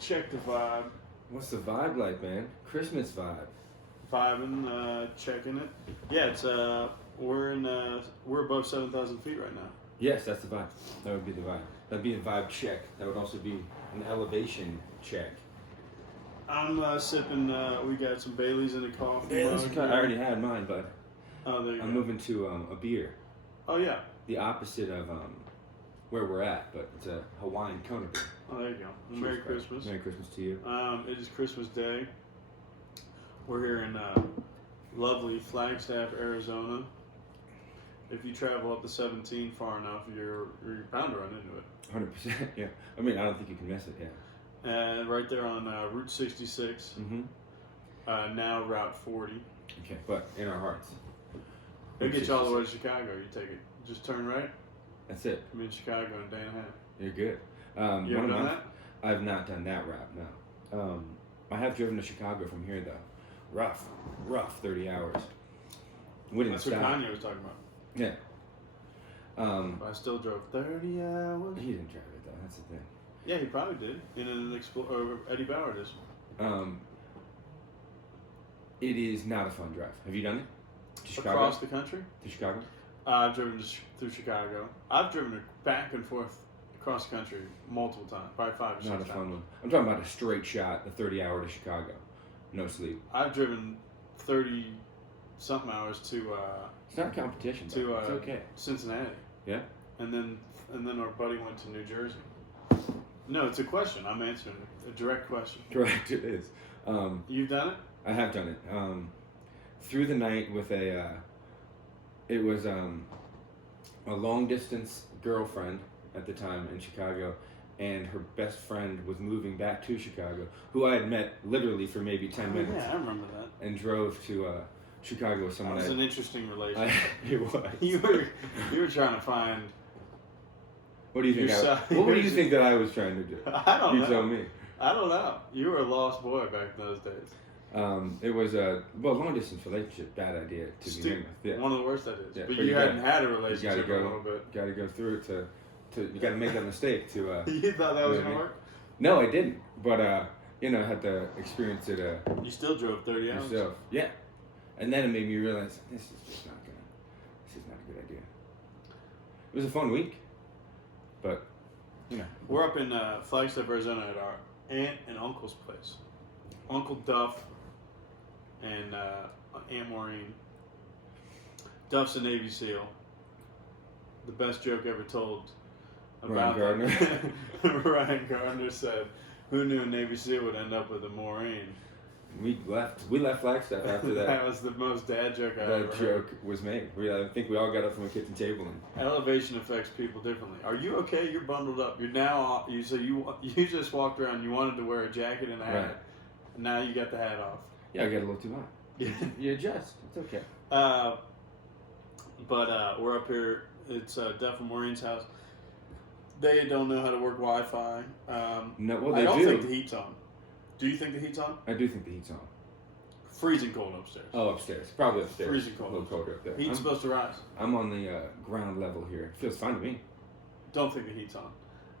Check the vibe. What's the vibe like, man? Christmas vibe. Vibing, checking it. Yeah, it's we're above 7,000 feet right now. Yes, that's the vibe. That would be the vibe. That'd be a vibe check. That would also be an elevation check. I'm sipping. We got some Baileys in the coffee mug. I already had mine, but Oh, there you I'm go. moving to a beer. Oh yeah. The opposite of where we're at, but it's a Hawaiian Kona beer. Oh, there you go. Well, Merry Christmas. Merry Christmas to you. It is Christmas Day. We're here in lovely Flagstaff, Arizona. If you travel up to 17 far enough, you're bound to run into it. 100%. Yeah. I mean, I don't think you can miss it. Yeah. Right there on Route 66. Mm-hmm. Now Route 40. Okay, but in our hearts. It'll get you all the way to Chicago. You take it. Just turn right. That's it. I'm in Chicago in a day and a half. You're good. You ever done that? I've not done that route, no. I have driven to Chicago from here, though. Rough 30 hours. We didn't That's stop. what Kanye was talking about. Yeah. I still drove 30 hours. He didn't drive it, though. That's the thing. Yeah, he probably did. In an Eddie Bauer did. It is not a fun drive. Have you done it? To Chicago? Across the country? To Chicago? I've driven through Chicago. I've driven back and forth across the country multiple times, probably 5 or 6 times. Not a fun one. I'm talking about a straight shot, the 30-hour to Chicago. No sleep. I've driven 30-something hours to It's not a competition. to it's okay. Cincinnati. Yeah? And then our buddy went to New Jersey. No, it's a question. I'm answering a direct question. Correct, it is. You've done it? I have done it. Through the night with it was a long-distance girlfriend at the time in Chicago, and her best friend was moving back to Chicago, who I had met literally for maybe 10 minutes. Yeah, I remember that. And drove to Chicago with someone. That was an interesting relationship. It was. You were trying to find. What do you think? What do you think that I was trying to do? I don't know. You tell me. I don't know. You were a lost boy back in those days. It was a long distance relationship. Bad idea to begin with. Yeah. One of the worst ideas. Yeah, but but you you hadn't had a relationship gotta in a little bit. Got to go through it to you got to make that mistake to. You thought that was gonna work? No, I didn't. But I had to experience it. You still drove 30 hours. Yourself. Yeah. And then it made me realize this is not a good idea. It was a fun week, but We're up in Flagstaff, Arizona, at our aunt and uncle's place. Uncle Duff and Aunt Maureen. Duff's a Navy SEAL. The best joke ever told about Ryan that. Ryan Gardner said, "Who knew a Navy SEAL would end up with a Maureen?" We left Flagstaff after that. That was the most dad joke I ever heard. That joke was made. I think we all got up from a kitchen table and. Elevation affects people differently. Are you okay? You're bundled up. You're now. You just walked around. You wanted to wear a jacket and a hat. Right. And now you got the hat off. Yeah, I got a little too hot. You adjust. It's okay. But we're up here. It's Duff and Maureen's house. They don't know how to work Wi-Fi. No, well I they don't do. think the heat's on. Do you think the heat's on? I do think the heat's on. Freezing cold upstairs. Oh, upstairs. Probably upstairs. Freezing cold. A little colder up there. Heat's supposed to rise. I'm on the ground level here. Feels fine to me. Don't think the heat's on.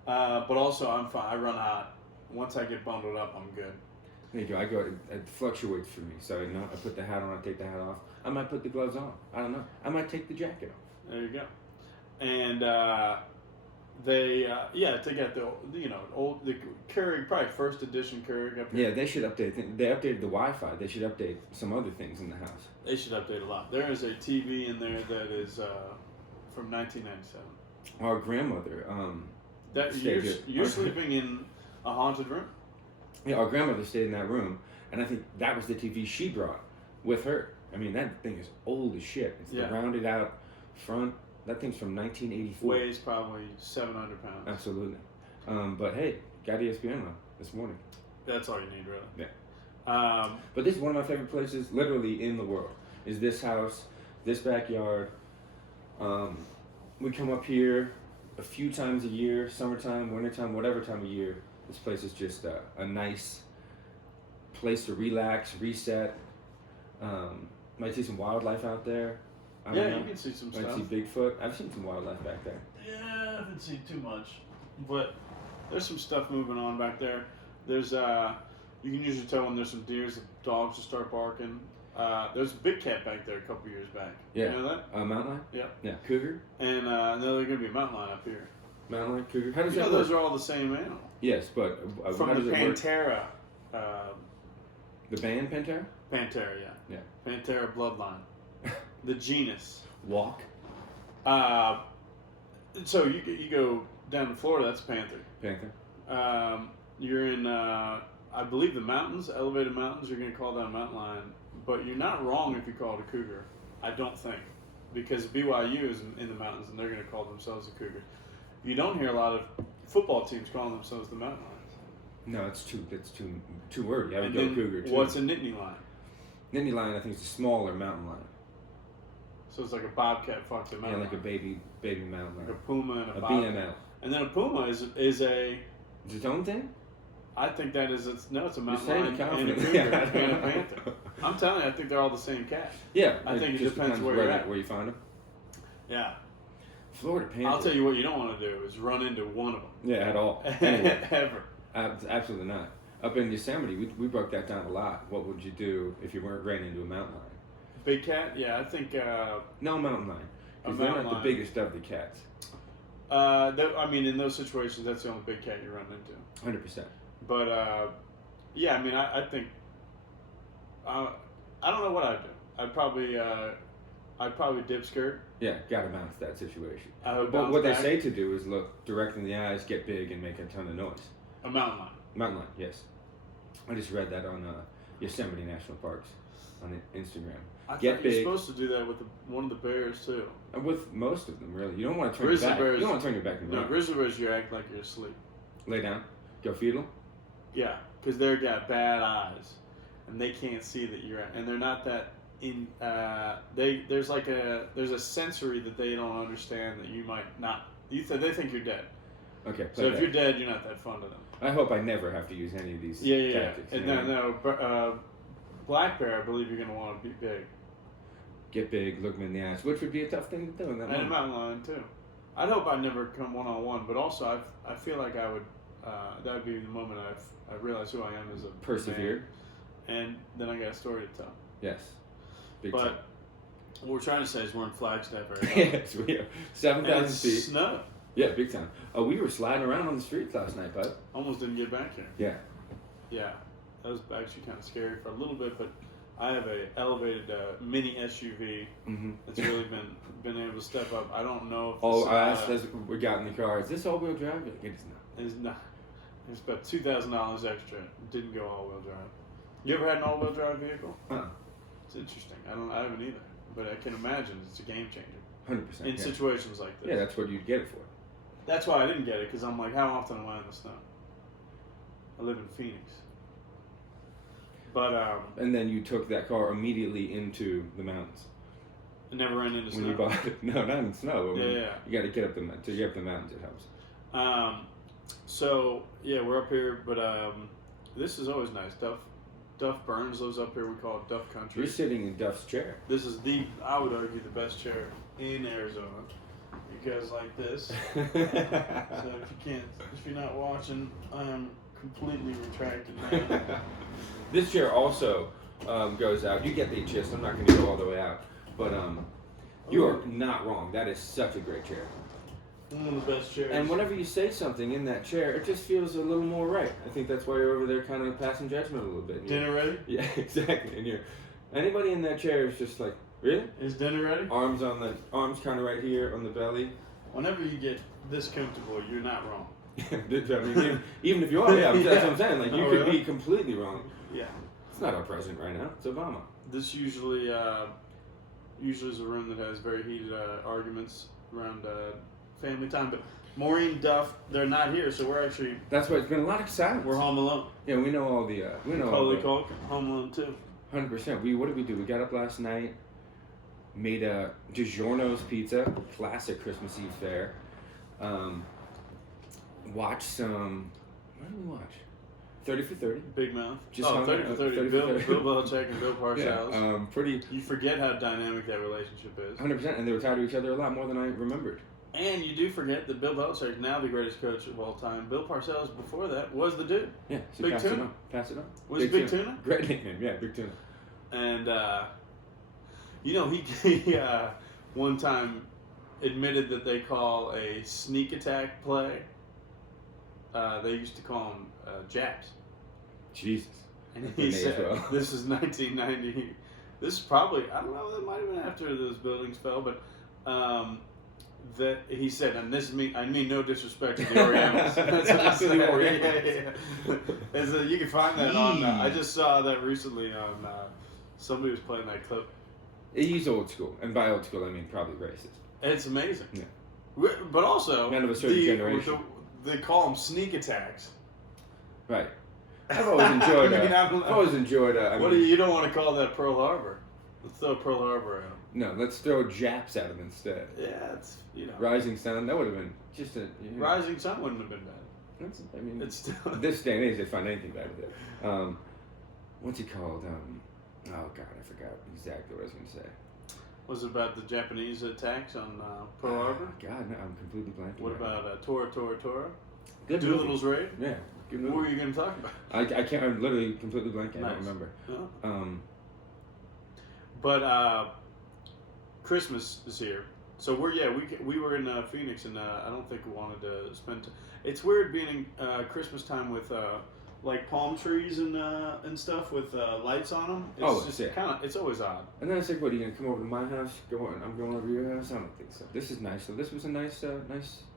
But also, I'm fine. I run hot. Once I get bundled up, I'm good. There you go. It fluctuates for me. So I put the hat on. I take the hat off. I might put the gloves on. I don't know. I might take the jacket off. There you go. And they got the Keurig, probably first edition Keurig up here. Yeah, they should update. They updated the Wi-Fi. They should update some other things in the house. They should update a lot. There is a TV in there that is from 1997. Our grandmother. You're sleeping in a haunted room. Yeah, our grandmother stayed in that room, and I think that was the TV she brought with her. I mean, that thing is old as shit. It's the rounded out front. That thing's from 1984. Weighs probably 700 pounds. Absolutely. But hey, got ESPN on this morning. That's all you need, really. Yeah. But this is one of my favorite places, literally in the world. Is this house, this backyard. We come up here a few times a year, summertime, wintertime, whatever time of year. This place is just a nice place to relax, reset. Might see some wildlife out there. I don't know. You can see some Might stuff. see Bigfoot. I've seen some wildlife back there. Yeah, I haven't seen too much. But there's some stuff moving on back there. There's you can usually tell when there's some deers, the dogs will start barking. There's a big cat back there a couple years back. Yeah. You know that? Mountain lion? Yeah. Yeah. Cougar? And no, there's going to be a mountain lion up here. Mountain lion, cougar? How does You that know, work? those are all the same animal. Yes, but From how the does it work? Pantera. The band Pantera? Pantera, yeah. Yeah. Pantera bloodline. The genus. Walk? So you go down to Florida, that's panther. Panther. You're in, I believe, the mountains, elevated mountains, you're going to call that a mountain lion. But you're not wrong if you call it a cougar. I don't think. Because BYU is in the mountains and they're going to call themselves a cougar. You don't hear a lot of football teams calling themselves the mountain lions. No, it's too wordy. I would And go then cougar too. what's a Nittany lion? Nittany lion, I think, is a smaller mountain lion. So it's like a bobcat fucks a Yeah, mountain like a lion. baby mountain Like a lion. puma and a A bobcat. BML. And then a puma is a... Is it its own thing? I think that is... It's a mountain saying lion it and a confidently. cougar and a panther. I'm telling you, I think they're all the same cat. Yeah. I think it just depends where you're at. where you find them. Yeah. Florida Panther. I'll tell you what you don't want to do is run into one of them. Yeah, at all. Anyway. Ever. Absolutely not. Up in Yosemite, we broke that down a lot. What would you do if you ran into a mountain lion? Big cat? Yeah, I think... No mountain lion. A Because they're mountain not lion. the biggest of the cats. I mean, in those situations, that's the only big cat you run into. 100%. But, yeah, I mean, I think... I don't know what I'd do. I'd probably dip skirt. Yeah, gotta bounce that situation. I would But bounce what they back. say to do is look direct in the eyes, get big, and make a ton of noise. A mountain lion. Mountain lion, yes. I just read that on Yosemite National Parks on Instagram. I Get thought big. you're supposed to do that with one of the bears, too. And with most of them, really. You don't want to turn Grizzly your back. bears- You don't want to turn your back and No, run. grizzly bears, you act like you're asleep. Lay down. Go fetal. Yeah, because they've got bad eyes, and they can't see that you're and they're not that in. There's a sensory that they don't understand that you might not. They think you're dead. Okay. So play if that. you're dead, you're not that fun to them. I hope I never have to use any of these Yeah. tactics. And you know? no, black bear, I believe you're gonna want to be big, Get big, look them in the eyes, which would be a tough thing to do in that and a moment. mountain lion too. I'd hope I never come one on one, but also I feel like I would. That would be the moment I realize who I am as a Persevere. man, and then I got a story to tell. Yes. Big But time. what we're trying to say is we're in Flagstaff area. Yes, we are. And 7,000 it's feet. snow. Yeah, big time. Oh, we were sliding around on the streets last night, bud. Almost didn't get back here. Yeah. Yeah, that was actually kind of scary for a little bit, but I have a elevated mini SUV Mm-hmm. that's really been able to step up. I don't know if Oh, this, I asked as we got in the car, is this all-wheel drive? Like, it is not. is not. It's about $2,000 extra. Didn't go all-wheel drive. You ever had an all-wheel drive vehicle? Uh-uh. It's interesting. I haven't either, but I can imagine it's a game changer 100%. in yeah. situations like this. Yeah, that's what you'd get it for. That's why I didn't get it, because I'm like, how often am I in the snow? I live in Phoenix. But And then you took that car immediately into the mountains. I never ran into When snow. you bought it. No, not in snow. But when Yeah. You got to get up the to get up the mountains. It helps. So yeah, we're up here, but this is always nice. Duff Burns lives up here. We call it Duff Country. You're sitting in Duff's chair. This is I would argue, the best chair in Arizona, because like this. So if you're not watching, I am completely retracted now. This chair also goes out. You get the gist. I'm not going to go all the way out, but you are not wrong. That is such a great chair. One of the best chairs. And whenever you say something in that chair, it just feels a little more right. I think that's why you're over there kind of passing judgment a little bit. Dinner ready? Yeah, exactly. And anybody in that chair is just like, really? Is dinner ready? Arms kind of right here on the belly. Whenever you get this comfortable, you're not wrong. I mean, even if you are, yeah, that's what I'm saying. Like, you Oh, could really? be completely wrong. Yeah. It's not our president right now. It's Obama. This usually is a room that has very heated arguments around family time. But Maureen, Duff, they're not here, so we're actually That's why it's been a lot of silence. we're home alone. Yeah, we know all the Macaulay Culkin, home alone too. 100%. What did we do? We got up last night, made a DiGiorno's pizza, classic Christmas Eve fare. Watched some. What did we watch? 30 for 30. Big Mouth. Just oh, hung 30 out, for 30. 30 Bill, for 30. Bill Belichick and Bill Parcells. Yeah, pretty. You forget how dynamic that relationship is. 100%, and they were tied to each other a lot more than I remembered. And you do forget that Bill Belichick is now the greatest coach of all time. Bill Parcells, before that, was the dude. Yeah, so Big pass Tuna. it on. Pass it on. Was it Big Tuna? Great nickname, yeah, Big Tuna. And, he one time admitted that they call a sneak attack play, they used to call them Japs. Jesus. And he said, this is 1990. This is probably, I don't know, that might have been after those buildings fell, but that he said, and this is me, I mean no disrespect to the Orientals. That's what he said. Yeah. You can find that on, I just saw that recently on, somebody was playing that clip. He's old school, and by old school I mean probably racist. It's amazing. Yeah. But also, men of a certain generation. They call them sneak attacks. Right. I've always enjoyed. You don't want to call that Pearl Harbor? Let's throw Pearl Harbor at them. No, let's throw Japs at them instead. Yeah, it's Rising Sun. That would have been just a. Rising Sun wouldn't have been bad. It's still this day and age they find anything bad with it. What's he called? Oh God, I forgot exactly what I was going to say. Was it about the Japanese attacks on Pearl Harbor? God, no, I'm completely blanking. What about Tora Tora Tora? Good Doolittle's Raid? Yeah. Good what were you going to talk about? I can't. I'm literally completely blanking. Nice. I don't remember. No. But Christmas is here, so we were in Phoenix, and I don't think we wanted to spend. It's weird being in Christmas time with like palm trees and stuff with lights on them. It's just kind of, it's always odd. And then it's like, what, are you gonna come over to my house? I'm going over to your house. I don't think so. This is nice. So this was a nice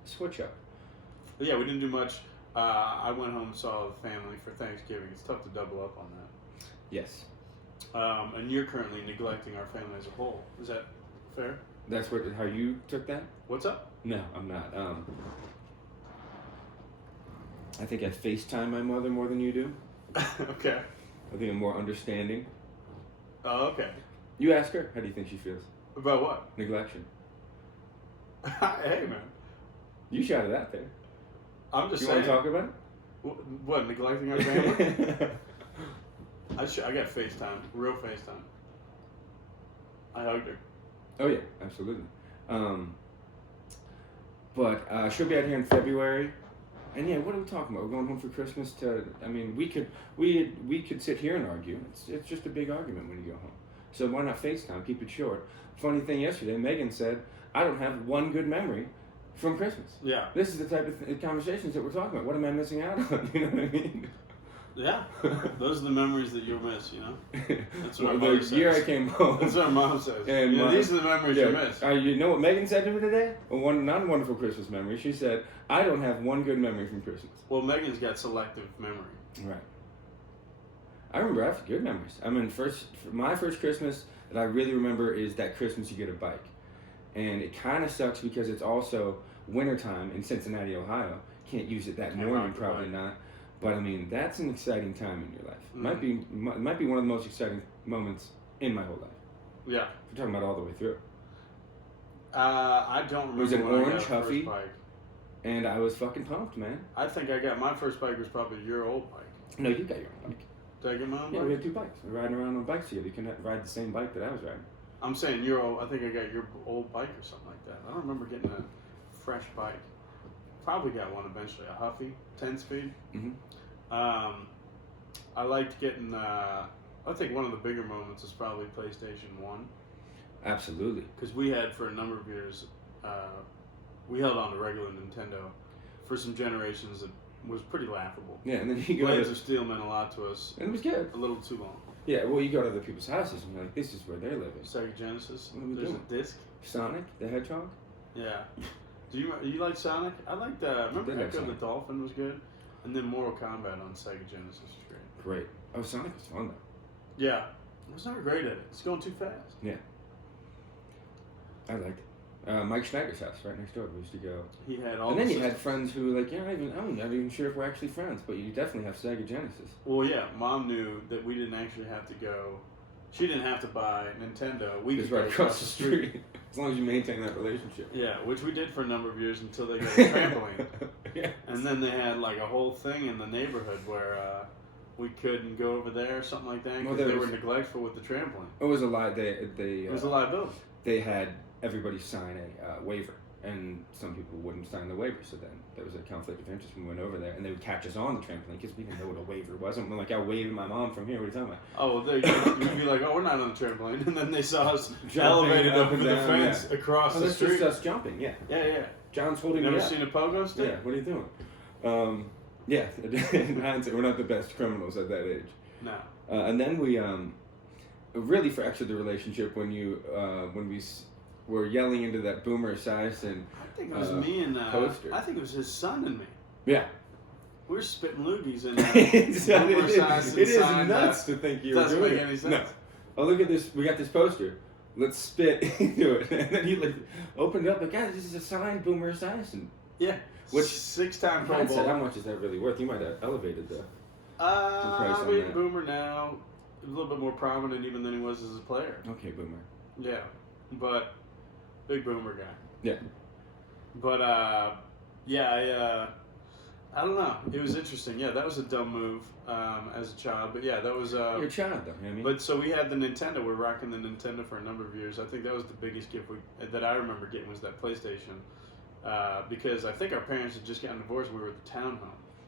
switch up. But yeah, we didn't do much. I went home and saw the family for Thanksgiving. It's tough to double up on that. Yes. And you're currently neglecting our family as a whole. Is that fair? That's how you took that? What's up? No, I'm not. I think I FaceTime my mother more than you do. Okay. I think I'm more understanding. Oh, okay. You ask her. How do you think she feels? About what? Neglection. Hey, man. You shouted out there. I'm just saying. You want to talk about it? What, neglecting our family? I got FaceTime. Real FaceTime. I hugged her. Oh, yeah. Absolutely. But she'll be out here in February. And yeah, what are we talking about? We're going home for Christmas we could sit here and argue. It's just a big argument when you go home. So why not FaceTime? Keep it short. Funny thing yesterday, Megan said, I don't have one good memory from Christmas. Yeah. This is the type of conversations that we're talking about. What am I missing out on? You know what I mean? Yeah. Those are the memories that you'll miss, you know? That's what the year I came home. That's what Mom says. And these are the memories you miss. You know what Megan said to me today? One non-wonderful Christmas memory. She said, I don't have one good memory from Christmas. Well, Megan's got selective memory. Right. I remember I have good memories. I mean, my first Christmas that I really remember is that Christmas you get a bike. And it kind of sucks because it's also wintertime in Cincinnati, Ohio. Can't use it that morning, probably not. But I mean, that's an exciting time in your life. Mm-hmm. Might be one of the most exciting moments in my whole life. Yeah. We're talking about all the way through. I don't remember. It was an when orange I got my Huffy, first bike. And I was fucking pumped, man. I think I got my first bike was probably your old bike. No, you got your own bike. Did I get my own bike? Yeah, we had two bikes. We're riding around on bikes together. You can ride the same bike that I was riding. I'm saying I think I got your old bike or something like that. I don't remember getting a fresh bike. Probably got one eventually, a Huffy, 10-speed. Mm-hmm. I liked getting, I think one of the bigger moments is probably PlayStation 1. Absolutely. Because we had, for a number of years, we held on to regular Nintendo for some generations that was pretty laughable. Yeah, and then you go Blades of Steel meant a lot to us. And it was good. A little too long. Yeah, well, you go to other people's houses and you're like, this is where they're living. Sega Genesis. What are we There's doing? a disc. Sonic the Hedgehog? Yeah. Do you like Sonic? I liked, remember Echo the Dolphin was good? And then Mortal Kombat on Sega Genesis was great. Great. Oh, Sonic was fun, though. Yeah. I was never great at it. It's going too fast. Yeah. I liked it. Mike Schneider's house, right next door. We used to go. He had all. And then you had friends who were like, I'm not even sure if we're actually friends, but you definitely have Sega Genesis. Well, yeah, Mom knew that we didn't actually have to go. She didn't have to buy Nintendo. We just right across the street. As long as you maintain that relationship. Yeah, which we did for a number of years until they got a trampoline. Yeah. And then they had like a whole thing in the neighborhood where we couldn't go over there or something like that because they were neglectful with the trampoline. It was a lie. It was a liability. They had everybody sign a waiver and some people wouldn't sign the waiver. So then there was a conflict of interest. We went over there, and they would catch us on the trampoline because we didn't know what a waiver was. I'm like, I'm waving my mom from here. What are you talking about? Oh, well, you'd be like, oh, we're not on the trampoline, and then they saw us Jumping elevated up over and the down, fence across the that's street. just us jumping. Yeah. Yeah. John's holding Never me up. seen a pogo stick? Yeah. What are you doing? Yeah. In hindsight, we're not the best criminals at that age. No. And then we really fractured the relationship when we were yelling into that Boomer Esiason. I think it was me and poster. I think it was his son and me. Yeah. We were spitting loogies and it is nuts to think you were doesn't doing make it. any sense. No. Oh, look at this. We got this poster. Let's spit into it. And then he like opened it up like, guys, this is a signed Boomer Esiason. Yeah. Which 6-time Pro Bowl. How much is that really worth? You might have elevated the price I on mean, that. Boomer now is a little bit more prominent even than he was as a player. Okay, Boomer. Yeah, but big Boomer guy. Yeah. But I don't know. It was interesting. Yeah, that was a dumb move as a child. But yeah, that was. You're a child, though. You know what I mean? But so we had the Nintendo. We're rocking the Nintendo for a number of years. I think that was the biggest gift that I remember getting was that PlayStation. Because I think our parents had just gotten divorced. We were at the townhome.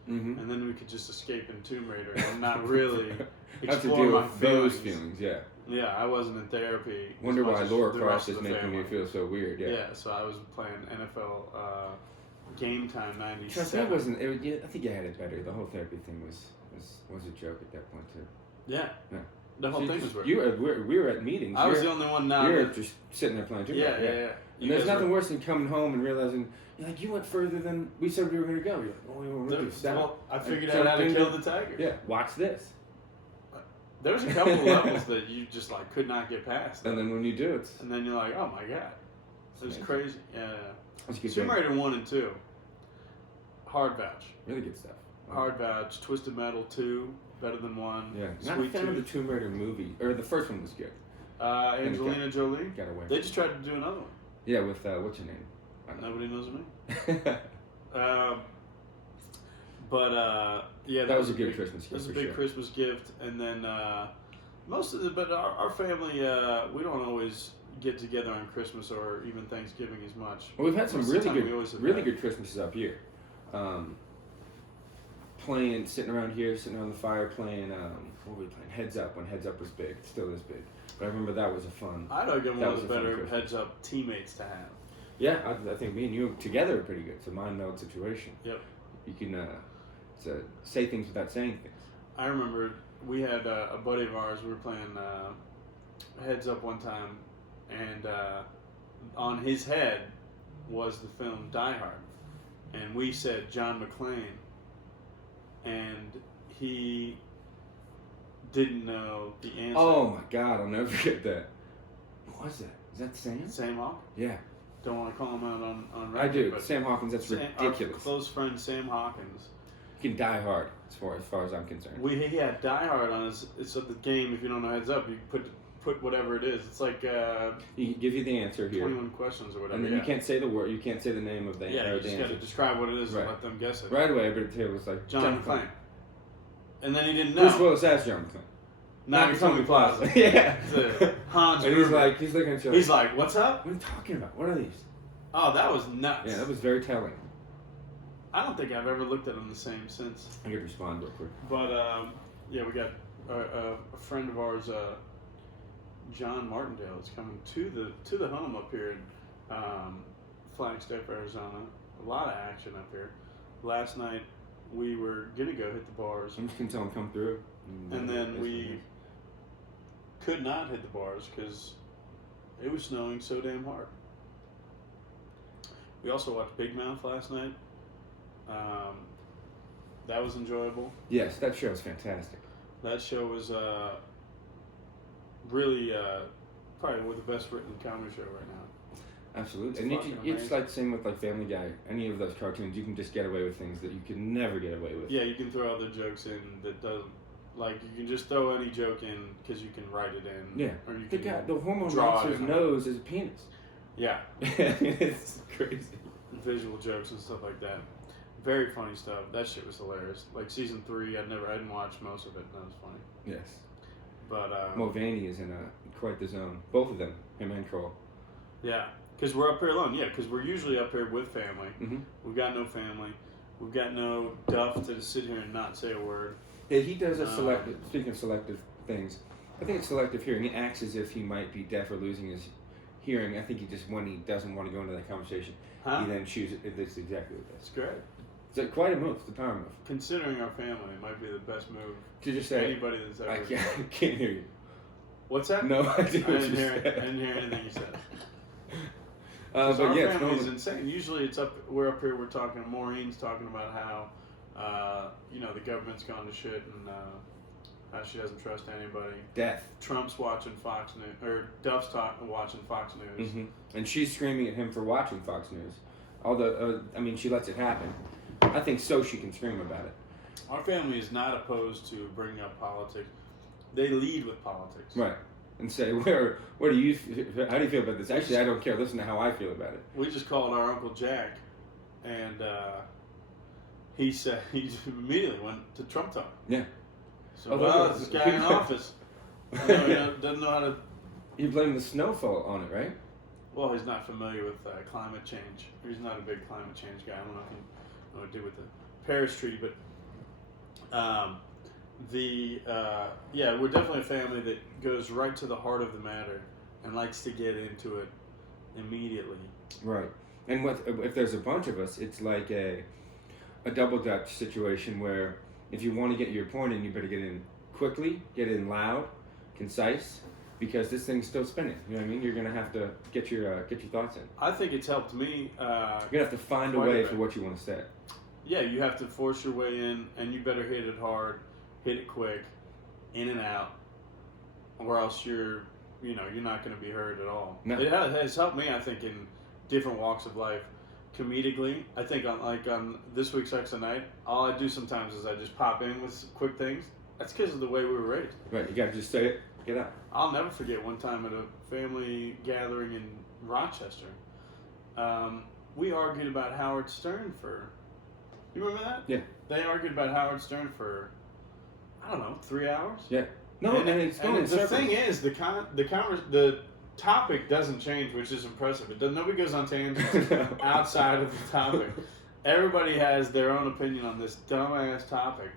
Mm-hmm. And then we could just escape in Tomb Raider and not really have to explore deal my with those feelings. feelings, yeah. Yeah, I wasn't in therapy. as Wonder much why as Laura the Croft rest of is the making me family. feel so weird, yeah. Yeah, so I was playing NFL Game Time '97. Trust me, it wasn't. I think you had it better. The whole therapy thing was a joke at that point too. Yeah. Yeah. The whole thing was weird. We were at meetings. I was the only one now. You were that- just sitting there playing too. Yeah. And there's nothing worse than coming home and realizing you went further than we said we were going to go. You're like, oh, we were really Well, I figured out how to kill the tiger. Yeah, watch this. There was a couple of levels that you just could not get past. And then when you do, and then you're like, oh my god, it was crazy. Yeah. That's a good Tomb game. Raider 1 and 2. Hard vouch. Really good stuff. Hard vouch. Twisted Metal 2, better than 1. Yeah. Not a Sweet fan of the Tooth. Tomb Raider movie. Or the first one was good. Angelina Jolie. Got away. They just tried to do another one. Yeah, with what's your name? Nobody knows me. Yeah, that was a good Christmas gift. That was a for big sure. Christmas gift, and then most of but our family, we don't always get together on Christmas or even Thanksgiving as much. Well, we've had some Most of the time we always have really had- good Christmases up here. Sitting around here, sitting around the fire, playing. What were we playing? Heads Up when Heads Up was big. It still is big. But I remember that was a fun. I'd argue one That of was the a fun better Christmas. Heads Up teammates to have. Yeah, I think me and you together are pretty good. It's a mind-meld situation. Yep. You can say things without saying things. I remember we had a buddy of ours. We were playing Heads Up one time, and on his head was the film Die Hard, and we said John McClane, and he didn't know the answer. Oh my God, I'll never forget that. What was that? Is that Sam? Sam Hawkins. Yeah, Don't want to call him out on record. I do. But Sam Hawkins, that's Our ridiculous. close friend Sam Hawkins. You can die hard, as far as I'm concerned. He had Die Hard on his. It's at the game. If you don't know Heads Up, you put whatever it is. It's like He give you the answer here, 21 questions or whatever. and then you can't say the word. You can't say the name of the Yeah, or you the just got to answer. describe what it is Right. and let them guess it. Right away, but it was like John McClane. And then he didn't Bruce know. Willis asked John McClane. Nakatomi Plaza. Yeah. The Hans And he's Gruber. looking at you. He's like, what's up? What are you talking about? What are these? Oh, that was nuts. Yeah, that was very telling. I don't think I've ever looked at him the same since. I could respond real quick. But yeah, we got a friend of ours, John Martindale, is coming to the home up here in Flagstaff, Arizona. A lot of action up here. Last night we were gonna go hit the bars, I'm just gonna tell him come through. and then we could not hit the bars because it was snowing so damn hard. We also watched Big Mouth last night. That was enjoyable. Yes, that show is fantastic. That show was really probably the best written comedy show right now. Absolutely. It's And fucking it's amazing. like the same with like Family Guy. Any of those cartoons, you can just get away with things that you can never get away with. Yeah, you can throw other jokes in that doesn't. Like, you can just throw any joke in because you can write it in. Yeah. Or you The can guy, the hormone draw it monster's in. nose is a penis. Yeah. It's crazy. Visual jokes and stuff like that. Very funny stuff. That shit was hilarious. Like season 3, I didn't watch most of it. That was funny. Yes. But Mulvaney is in quite the zone. Both of them, him and Kroll. yeah, Because we're up here alone. Yeah, because we're usually up here with family. Mm-hmm. We've got no family. We've got no Duff to sit here and not say a word. Yeah, he does a selective. Speaking of selective things, I think it's selective hearing. He acts as if he might be deaf or losing his hearing. I think he just, when he doesn't want to go into that conversation, he then chooses. That's exactly what It's great. It's quite a move. It's a power move. Considering our family, it might be the best move to just say anybody that's ever. I can't hear you. What's that? No, I didn't hear anything you said. But our yeah, family is insane. Usually, we're up here. We're talking. Maureen's talking about how, the government's gone to shit and how she doesn't trust anybody. Death. Trump's watching Fox News, or Duff's watching Fox News, and she's screaming at him for watching Fox News. Although, she lets it happen. I think so. She can scream about it. Our family is not opposed to bringing up politics. They lead with politics. Right. And say, how do you feel about this? Actually, I don't care. Listen to how I feel about it. We just called our Uncle Jack, and he said he immediately went to Trump talk. Yeah. So, this guy in office. Doesn't know how to... You blame the snowfall on it, right? Well, he's not familiar with climate change. He's not a big climate change guy. I don't know if he knows what to do with the Paris Treaty, but we're definitely a family that goes right to the heart of the matter and likes to get into it immediately. Right. And if there's a bunch of us, it's like a double Dutch situation where if you want to get your point in, you better get in quickly, get in loud, concise, because this thing's still spinning. You know what I mean? You're gonna have to get your thoughts in. I think it's helped me. You're gonna have to find a way for what you want to say. Yeah, you have to force your way in, and you better hit it hard, hit it quick, in and out, or else you're not going to be heard at all. No. It has helped me, I think, in different walks of life. Comedically, I think on this week's X Night, all I do sometimes is I just pop in with quick things. That's because of the way we were raised. Right, you got to just say it, get out. I'll never forget one time at a family gathering in Rochester. We argued about Howard Stern for... You remember that? Yeah. They argued about Howard Stern for, 3 hours? Yeah. No, and it's going in circles. The thing is, the topic doesn't change, which is impressive. Nobody goes on tangents outside of the topic. Everybody has their own opinion on this dumbass topic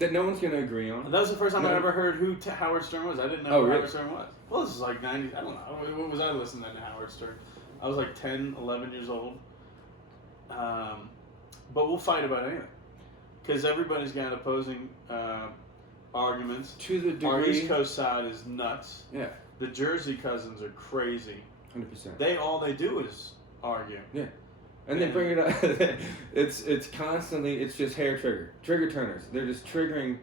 that no one's going to agree on. And that was the first time I ever heard who Howard Stern was. I didn't know who Howard Stern was. Well, this is like 90s. I don't know. When was I listening to Howard Stern? I was like 10, 11 years old. But we'll fight about anything. Because everybody's got opposing arguments. To the degree... Our East Coast side is nuts. Yeah. The Jersey cousins are crazy. 100%. All they do is argue. Yeah. And they bring it up. It's constantly, it's just hair trigger turners. They're just triggering,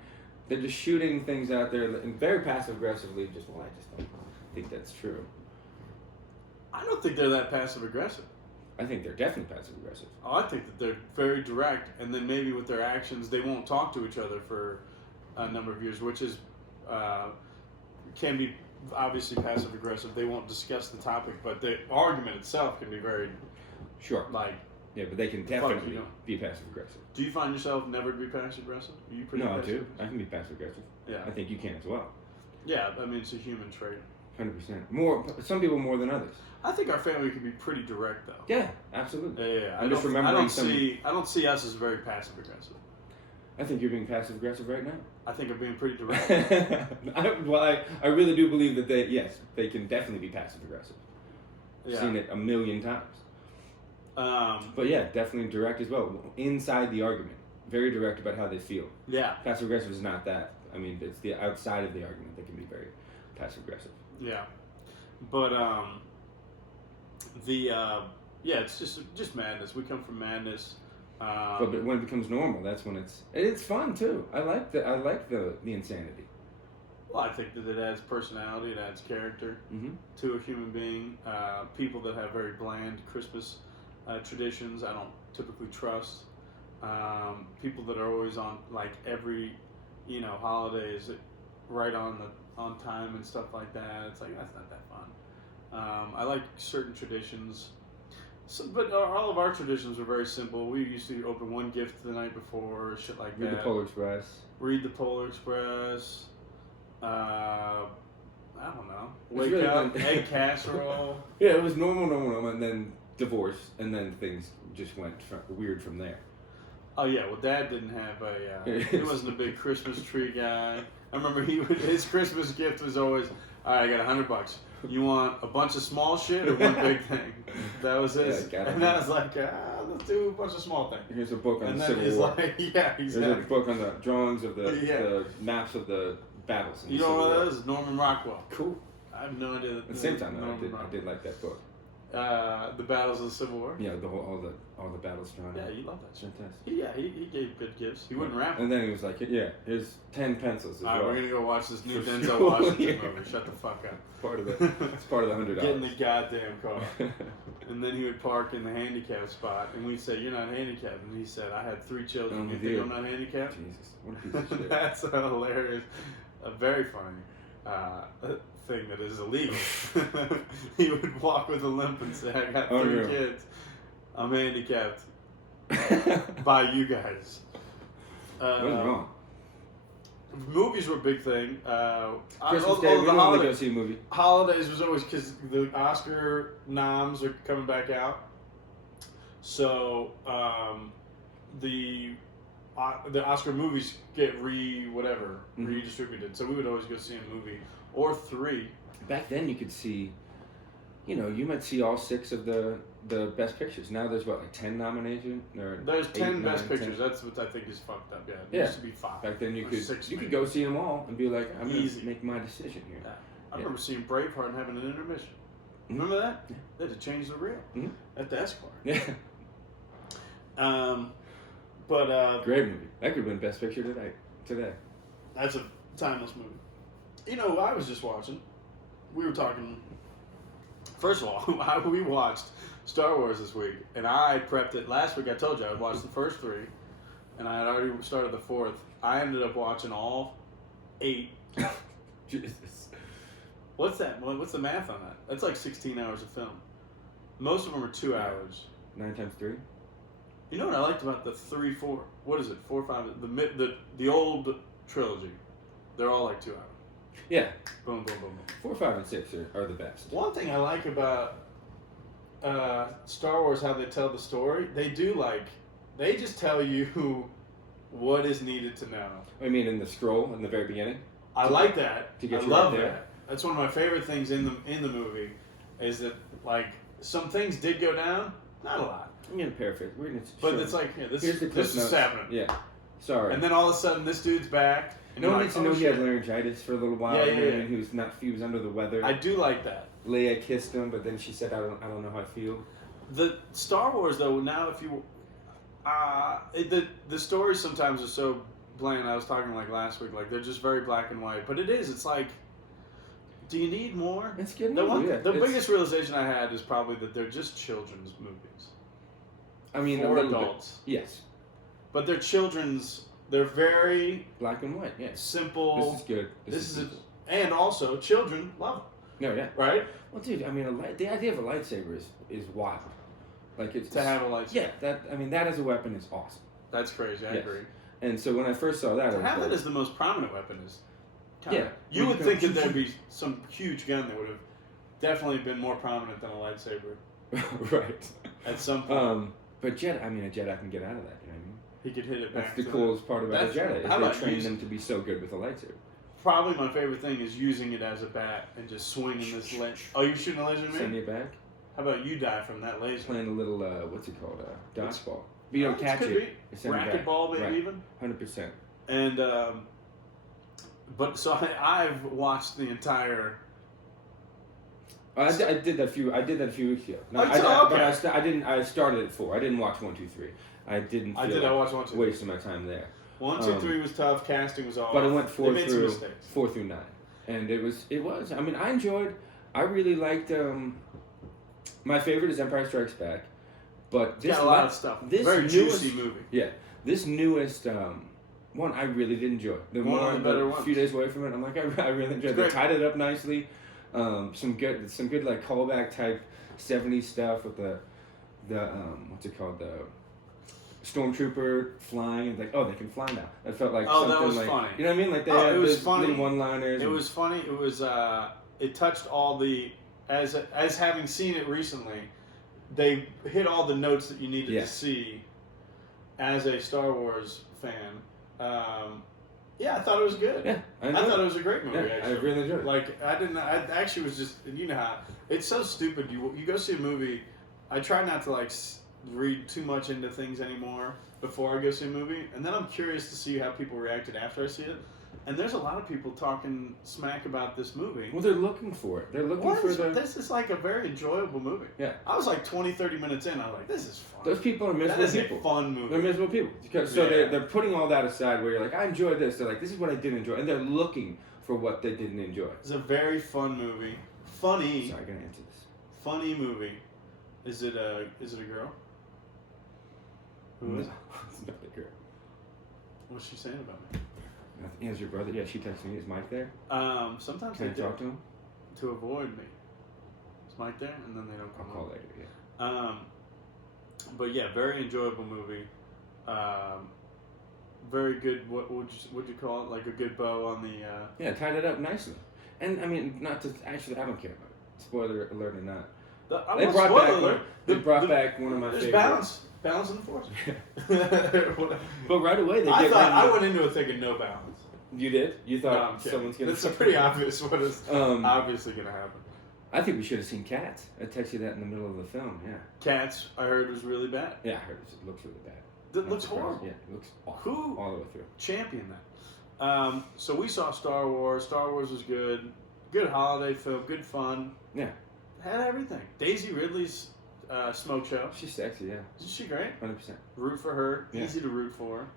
they're just shooting things out there and very passive aggressively. I just don't think that's true. I don't think they're that passive aggressive. I think they're definitely passive aggressive. Oh, I think that they're very direct, and then maybe with their actions, they won't talk to each other for a number of years, which is can be obviously passive aggressive. They won't discuss the topic, but the argument itself can be very yeah, but they can definitely be passive aggressive. Do you find yourself never to be passive aggressive? Are you pretty? No, I do. I can be passive aggressive. Yeah, I think you can as well. Yeah, I mean it's a human trait. 100%. More, some people more than others. I think our family can be pretty direct, though. Yeah, absolutely. Yeah. I'm just remembering. I don't see us as very passive aggressive. I think you're being passive aggressive right now. I think I'm being pretty direct. I really do believe that they can definitely be passive aggressive. I've seen it a million times. But yeah, definitely direct as well. Inside the argument, very direct about how they feel. Yeah. Passive aggressive is not that. I mean, it's the outside of the argument that can be very passive aggressive. Yeah, but it's just madness. We come from madness. But when it becomes normal, that's when it's fun too. I like the insanity. Well, I think that it adds personality, it adds character to a human being. People that have very bland Christmas traditions, I don't typically trust. People that are always on every holidays right on time and stuff like that. It's that's not that fun. I like certain traditions. But all of our traditions are very simple. We used to open one gift the night before, shit like that. Read the Polar Express. Read the Polar Express. I don't know. It was Wake really up, fun. egg casserole. Yeah, it was normal, and then divorce, and then things just went weird from there. Oh yeah, well, Dad didn't have a. He wasn't a big Christmas tree guy. I remember his Christmas gift was always, all right, I got $100. You want a bunch of small shit or one big thing? That was his. Yeah, and I was like, let's do a bunch of small things. Here's a book on And the then Civil he's War. like, yeah, exactly. There's a book on the drawings of the maps of the battles. In You the know Civil what War. that is? Norman Rockwell. Cool. I have no idea. At the same time, though, I did like that book. The battles of the Civil War. Yeah, all the battles drawn. Yeah, you love that shit. Fantastic. He gave good gifts. He wouldn't rap. And then he was like, yeah, here's 10 pencils as All right, well. we're gonna go watch this new For Denzel sure. Washington movie. Shut the fuck up. It's part of the $100. Get in the goddamn car. And then he would park in the handicap spot, and we'd say, "You're not handicapped," and he said, "I had 3 children. You think I'm not handicapped?" Jesus, what a piece of shit. That's a hilarious, a very funny thing that is illegal. He would walk with a limp and say, "I got 3 kids. I'm handicapped by you guys." What's wrong? Movies were a big thing. Christmas Day, we normally go see a movie. Holidays was always because the Oscar noms are coming back out. So the Oscar movies get redistributed. So we would always go see a movie or 3. Back then you could see, you might see all 6 of the best pictures. Now there's what, like 10 nominations? There's 10 best pictures. 10. That's what I think is fucked up. Yeah, it used to be 5. Back then you could could go see them all and be like, I'm Easy. gonna make my decision here. Yeah. I remember seeing Braveheart and having an intermission. Mm-hmm. Remember that? Yeah. They had to change the reel at the Esquire. Yeah. But great movie. That could have been best picture today. That's a timeless movie. I was just watching. We were talking. First of all, we watched Star Wars this week, and I prepped it last week. I told you I would watch the first 3, and I had already started the 4th. I ended up watching all 8. Jesus. What's that? What's the math on that? That's like 16 hours of film. Most of them are 2 hours. 9 times 3. You know what I liked about the 3, 4? What is it? 4, 5? The old trilogy. They're all like 2 hours. Yeah. Boom, boom, boom, boom. 4, 5, and 6 are the best. One thing I like about Star Wars, how they tell the story, they just tell you what is needed to know. I mean, in the scroll in the very beginning. I like that. To get I you love right there. that. That's one of my favorite things in the movie, is that some things did go down, not a lot. I'm gonna paraphrase. But it's like, this Here's the is notes. happening. Yeah. Sorry. And then all of a sudden, this dude's back. And no one you're needs like, to know oh, he had shit. laryngitis for a little while. Yeah. He was under the weather. I do like that. Leia kissed him, but then she said, "I don't know how I feel." The Star Wars, though, now if you, the stories sometimes are so bland. I was talking last week, they're just very black and white. But it's like, do you need more? It's good. The biggest realization I had is probably that they're just children's movies. I mean, for a little adults. Bit. Yes. But they're children's. They're very black and white. Yes. Simple. This is good. This is and also children love it. No, yeah. Right. Well, dude, I mean, the idea of a lightsaber is wild. It's to have a lightsaber. Yeah, that as a weapon is awesome. That's crazy. I agree. And so when I first saw that, to have that as the most prominent weapon is. Yeah. You would think that there'd be some huge gun that would have definitely been more prominent than a lightsaber. Right. At some point. But a Jedi can get out of that. You know what I mean? He could hit it back. That's the coolest part about a Jedi. Is they train them to be so good with a lightsaber. Probably my favorite thing is using it as a bat and just swinging this laser. Oh, you shooting a laser at me? Send it back. How about you die from that laser? Playing a little, what's it called? Dodgeball. But you don't catch it. Racquetball, maybe right. even? 100%. And, but so I've watched the entire. I did that a few weeks ago. No, okay. But I didn't. I started at 4. I didn't watch 1, 2, 3. I didn't. I watched 1, 2, 3. Wasting my time there. 1, 2, 3 was tough. Casting was off. But I went 4 through 9, and it was. I mean, I enjoyed. I really liked. My favorite is Empire Strikes Back, but this got a lot of stuff. This very juicy movie. Yeah, this newest one I really did enjoy. The a few days away from it, I'm like I really enjoyed it. They tied it up nicely. Some good like callback type 70s stuff with the what's it called, the stormtrooper flying and they can fly now. That felt like something that was like funny. You know what I mean? Like they had it was funny. little one-liners. It was funny. It was it touched all the as having seen it recently, they hit all the notes that you needed to see as a Star Wars fan. Yeah, I thought it was good. Yeah, I thought it was a great movie. Yeah, actually. I really enjoyed it. Like I actually was just how it's so stupid. You go see a movie. I try not to read too much into things anymore before I go see a movie, and then I'm curious to see how people reacted after I see it. And there's a lot of people talking smack about this movie. Well, they're looking for it. They're looking for the... This is like a very enjoyable movie. Yeah. I was like 20, 30 minutes in. I was like, this is fun. Those people are miserable people. That is a fun movie. They're miserable people. So they're putting all that aside where you're like, I enjoyed this. They're like, this is what I did enjoy. And they're looking for what they didn't enjoy. It's a very fun movie. Funny. Sorry, I'm going to answer this. Funny movie. Is it a girl? Who is it? It's not a girl. What's she saying about me? Nothing. Is your brother? Yeah, she texted me. Is Mike there? Sometimes Can they I talk to him? to avoid me. Is Mike there? And then they don't come. I'll call later. Yeah. But yeah, very enjoyable movie. Very good. What would you call it? Like a good bow on the. Yeah, tied it up nicely. And I mean, not to actually, I don't care about it. Spoiler alert or not. They brought back one of my favorites. Balance in the force. But right away they I went into it thinking no balance. You did? You thought someone's gonna... It's pretty obvious what is obviously gonna happen. I think we should have seen Cats. I texted you that in the middle of the film, yeah. Cats, I heard, was really bad. Yeah, I heard it looks really bad. It looks horrible. Yeah, it looks awful. All the way through. Championed that. So we saw Star Wars. Star Wars was good. Good holiday film. Good fun. Yeah. Had everything. Daisy Ridley's smoke show. She's sexy, yeah. Isn't she great? 100%. Root for her. Yeah. Easy to root for.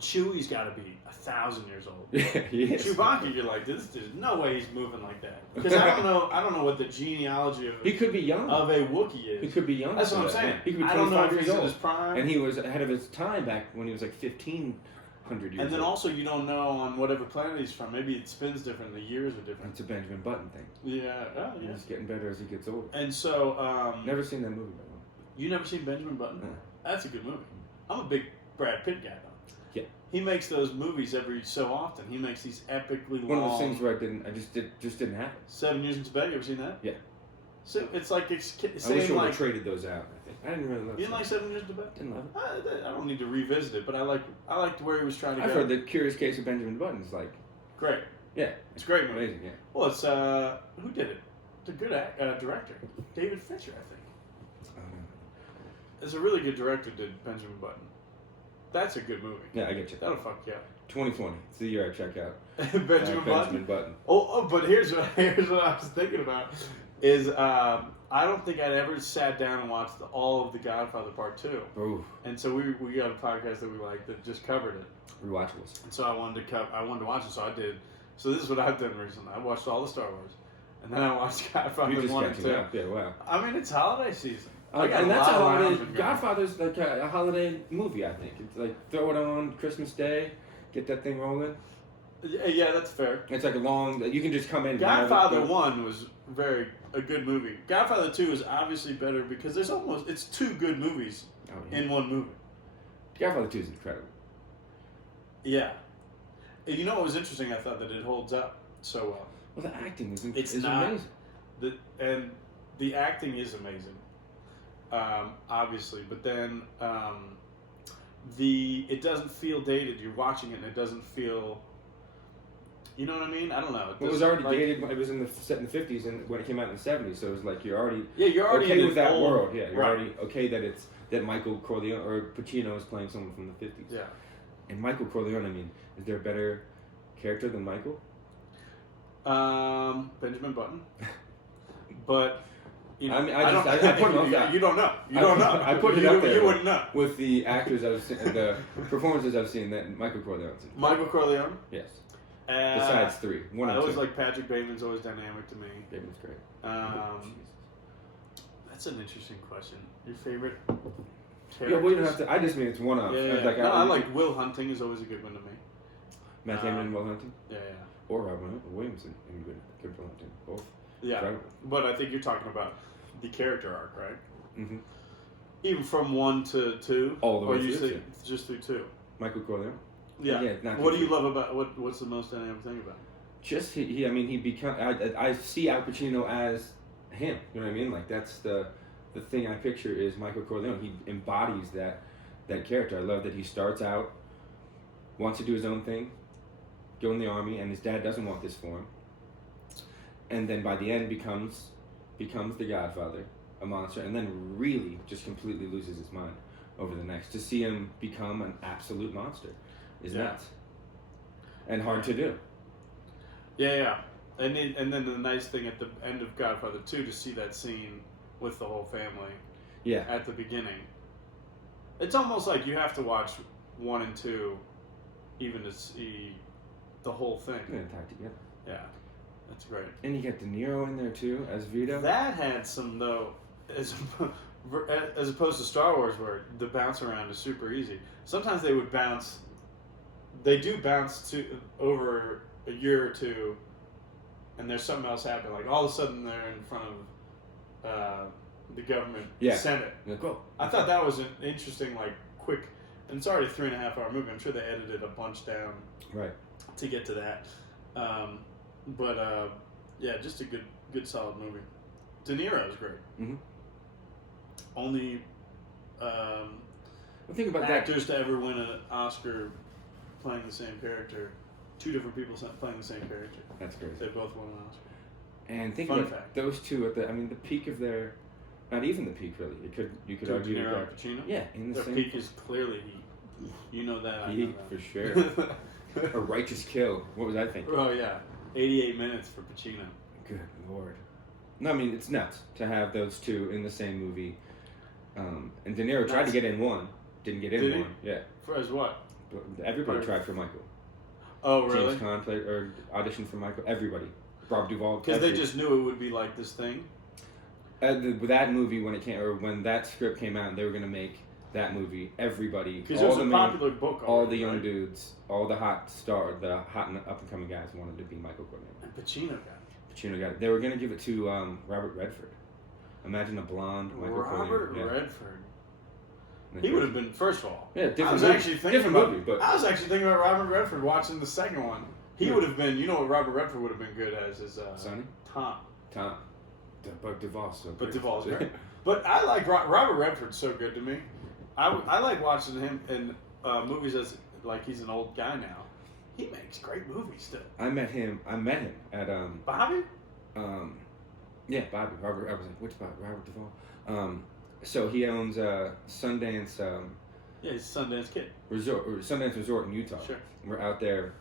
Chewie's got to be 1,000 years old. Yeah, he is. Chewbacca, you're like, there's no way he's moving like that. Because I don't know what the genealogy of he could be young of a Wookiee is. He could be young. That's what I'm saying. He could be 25 I don't know if years he's old. in his prime. And he was ahead of his time back when he was like 1,500 years old. And then also you don't know on whatever planet he's from. Maybe it spins different. The years are different. It's a Benjamin Button thing. Yeah. Oh, yeah. He's getting better as he gets older. And so never seen that movie, by the way. You never seen Benjamin Button? No. That's a good movie. I'm a big Brad Pitt guy though. Yeah. He makes those movies every so often. He makes these epically long. One of those things where I just didn't happen. 7 Years in Tibet. You ever seen that? Yeah. So it's like I wish I would have traded those out. I think I didn't really love. You didn't like 7 Years in Tibet? Didn't love it. I don't need to revisit it, but I liked where he was trying to go. I've heard the Curious Case of Benjamin Button is like great. Yeah, it's a great movie. Amazing. Yeah. Well, it's who did it? It's a good director, David Fincher, I think. It's a really good director. Did Benjamin Button? That's a good movie. Yeah, I get you. That'll fuck you up. 2020. It's the year I check out. Benjamin Button. Oh, but here's what I was thinking about is I don't think I'd ever sat down and watched all of the Godfather Part II. Ooh. And so we got a podcast that we liked that just covered it. Rewatchables. And so I wanted to watch it, so I did. So this is what I've done recently. I watched all the Star Wars, and then I watched Godfather 1 and 2. Yeah, wow. I mean, it's holiday season. And that's a holiday. Godfather's like a holiday movie, I think. It's like throw it on Christmas Day, get that thing rolling. Yeah, that's fair. It's like a long. You can just come in. Godfather 1 was a good movie. Godfather 2 is obviously better because it's two good movies in one movie. Godfather 2 is incredible. Yeah. And you know what was interesting? I thought that it holds up so well. Well, the acting is amazing. And the acting is amazing. Obviously, but then it doesn't feel dated. You're watching it and it doesn't feel. You know what I mean? I don't know. It was already dated. It was set in the 50s and when it came out in the 70s. So it was like you're already okay with that world. Yeah, you're already okay that Michael Corleone or Pacino is playing someone from the 50s. Yeah. And Michael Corleone. I mean, is there a better character than Michael? Benjamin Button. But. You know, I put him up there. You don't know. You don't know. I put it up there. You wouldn't know. With the actors the performances I've seen that Michael Corleone's in. Michael Corleone? Yes. Besides 3. 1 and 2. I always like Patrick Bateman's always dynamic to me. Bateman's great. That's an interesting question. Your favorite characters? Yeah, we don't have to. I just mean it's one of. Yeah. I like Will Hunting is always a good one to me. Matt Damon and Will Hunting? Yeah. Or Robin Williams and good Will Hunting. Both. Yeah, incredible. But I think you're talking about the character arc, right? Mm-hmm. Even from 1 to 2? All the way through. Or you through, say just through 2? Michael Corleone? Yeah. Not what do you love about, what's the most dynamic thing about just he I mean he become I see Al Pacino as him. You know what I mean? Like that's the thing I picture is Michael Corleone. He embodies that character. I love that he starts out, wants to do his own thing, go in the army, and his dad doesn't want this for him. And then by the end becomes the Godfather, a monster, and then really just completely loses his mind over the next. To see him become an absolute monster is nuts. And hard to do. Yeah. And then the nice thing at the end of Godfather 2 to see that scene with the whole family. Yeah. At the beginning. It's almost like you have to watch 1 and 2 even to see the whole thing. Yeah, tied together. Yeah. That's great. And you get De Niro in there too as Vito. That had some though, as opposed to Star Wars where the bounce around is super easy. Sometimes they would bounce. They do bounce to over a year or two, and there's something else happening. Like all of a sudden they're in front of the government Senate. Yeah, go. I thought that was an interesting, like quick. And it's already a 3.5-hour movie. I'm sure they edited a bunch down. Right. To get to that. But yeah, just a good solid movie. De Niro is great. Mm-hmm. Only think about actors to ever win an Oscar playing the same character. 2 different people playing the same character. That's crazy. They both won an Oscar. And think Fun about fact. those two at the peak of their, not even the peak really. You could argue De Niro and Pacino. Yeah, in the their same. peak is clearly Heat. You know that. I know Heat that. for sure. A Righteous Kill. What was I thinking? Oh yeah, 88 minutes for Pacino. Good Lord. No, I mean it's nuts to have those two in the same movie. And De Niro tried to get in one, didn't get in Did he? one. Yeah. For as what? But everybody tried for Michael. Oh really? James Caan played or auditioned for Michael. Everybody. Rob Duvall. Because they just knew it would be like this thing. That movie when it came or when that script came out and they were gonna make that movie, everybody, because it was a popular book. Already, all the young right? dudes, all the hot and up and coming guys wanted to be Michael Corleone. And Pacino got it. Pacino got it. They were gonna give it to Robert Redford. Imagine a blonde Michael Corleone. Robert Yeah. Redford. And He would have been first of all. Yeah, different I was movie. actually thinking Different about, movie, but I was actually thinking about Robert Redford watching the second one. He would have been. You know what Robert Redford would have been good as is Sonny? Tom. But Duvall's so But great. Duvall's great. But I like Robert Redford's so good to me. I like watching him in movies as like he's an old guy now. He makes great movies still. I met him at Bobby? Yeah, Bobby. Robert. I was like, which Bobby? Robert Duvall. So he owns Sundance. Yeah, he's a Sundance Kid. Sundance Resort in Utah. Sure. We're out there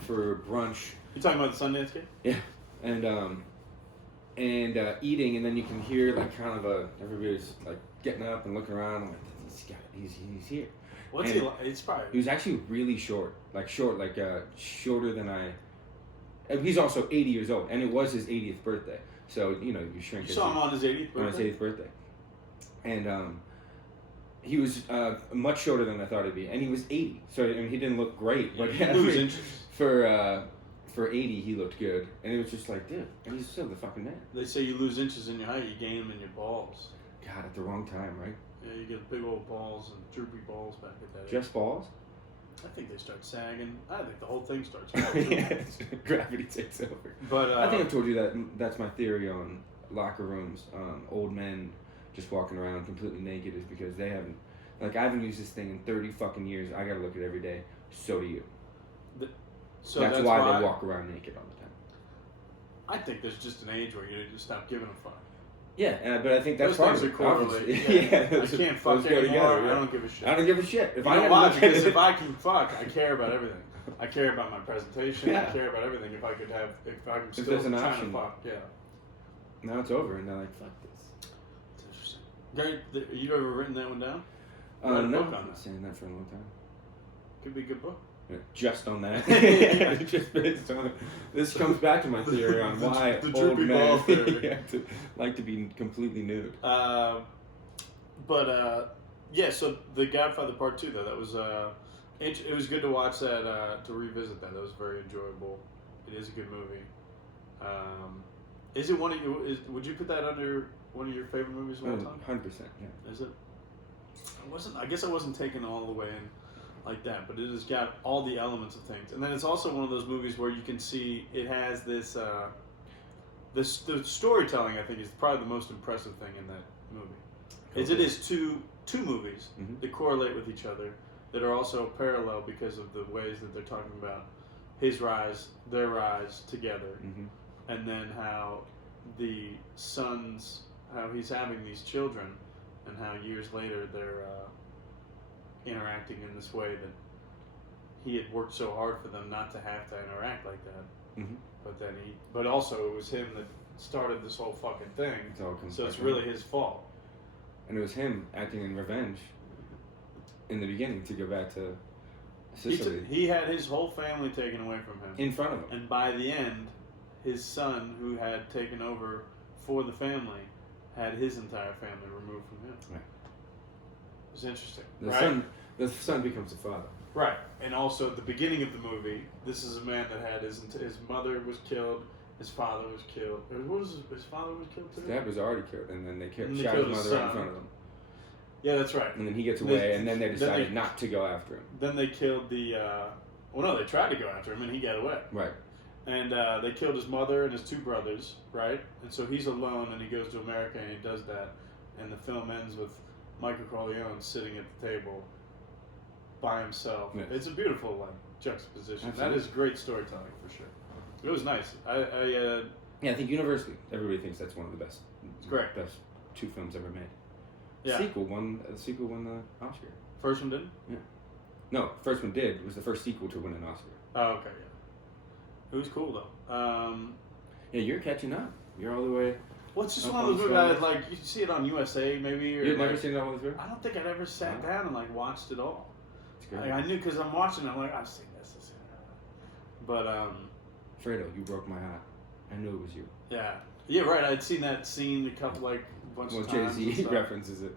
for brunch. You talking about the Sundance Kid? Yeah, and eating, and then you can hear like kind of everybody's like getting up and looking around. I'm like, he's here. What's and he like? It's probably. He was actually really short, shorter than I. And he's also 80 years old, and it was his 80th birthday. So you shrink. You saw him on his 80th birthday. On his 80th birthday, and he was much shorter than I thought he'd be, and he was 80. So I mean, he didn't look great, but he lose inches. For 80, he looked good, and it was just like, dude, and he's still the fucking man. They say you lose inches in your height, you gain them in your balls. God, at the wrong time, right? Yeah, you get big old balls and droopy balls back at that age. Just balls? I think they start sagging. I think the whole thing starts sagging. Yeah, gravity takes over. But I think I've told you that's my theory on locker rooms. Old men just walking around completely naked is because they haven't, like I haven't used this thing in 30 fucking years. I gotta look at it every day. So do you. So that's why they walk around naked all the time. I think there's just an age where you just stop giving a fuck. Yeah, but I think that's those part things of are it. correlated. Yeah, I can't fuck anymore. Together, yeah. I don't give a shit. I don't give a shit. If I why? Because if I can fuck, I care about everything. I care about my presentation. Yeah. I care about everything. If I'm still there's an trying option. to fuck, yeah. Now it's over, and they're like, fuck this. It's interesting. You ever written that one down? No, I've been saying that for a long time. Could be a good book. Yeah, just on that. Just based on it. This comes back to my theory on why the old droopy men ball theory. like to be completely nude. Yeah. So the Godfather Part II, though, that was it was good to watch that to revisit that. That was very enjoyable. It is a good movie. Is it one of you? Would you put that under one of your favorite movies of all time? 100%. Yeah. Is it? I guess I wasn't taken all the way in. like that, but it has got all the elements of things. And then it's also one of those movies where you can see it has this. The storytelling, I think, is probably the most impressive thing in that movie. Is it is two movies that correlate with each other that are also parallel because of the ways that they're talking about his rise, their rise together, and then how the sons, how he's having these children, and how years later they're interacting in this way that he had worked so hard for them not to have to interact like that. But also it was him that started this whole fucking thing. So it's really his fault. And it was him acting in revenge in the beginning to go back to Sicily. He had his whole family taken away from him. In front of him. And by the end, his son, who had taken over for the family, had his entire family removed from him. Right. It was interesting. The son becomes the father. Right. And also at the beginning of the movie, this is a man that had his mother was killed, his father was killed. What was his father was killed too? His dad was already killed, and then they shot his killed mother his right in front of him. Yeah, that's right. And then he gets away, and then they decided not to go after him. Then they killed the. They tried to go after him, and he got away. Right. And they killed his mother and his two brothers, right? And so he's alone, and he goes to America, and he does that. And the film ends with Michael Corleone sitting at the table by himself. Yes. It's a beautiful juxtaposition. Absolutely. That is great storytelling for sure. It was nice. I think universally, everybody thinks that's one of the best. It's great. Best two films ever made. Yeah. The sequel won the Oscar. First one didn't? Yeah. No, first one did. It was the first sequel to win an Oscar. Oh, okay, yeah. It was cool though. Yeah, you're catching up. You're all the way. Well, it's just one of those movies you see it on USA maybe. Or You've never seen it all the way through? I don't think I'd ever sat down and watched it all. It's great. I knew because I'm watching it, I'm like, I've seen this. But, Fredo, you broke my heart. I knew it was you. Yeah, right. I'd seen that scene a bunch of times. Jay-Z references it.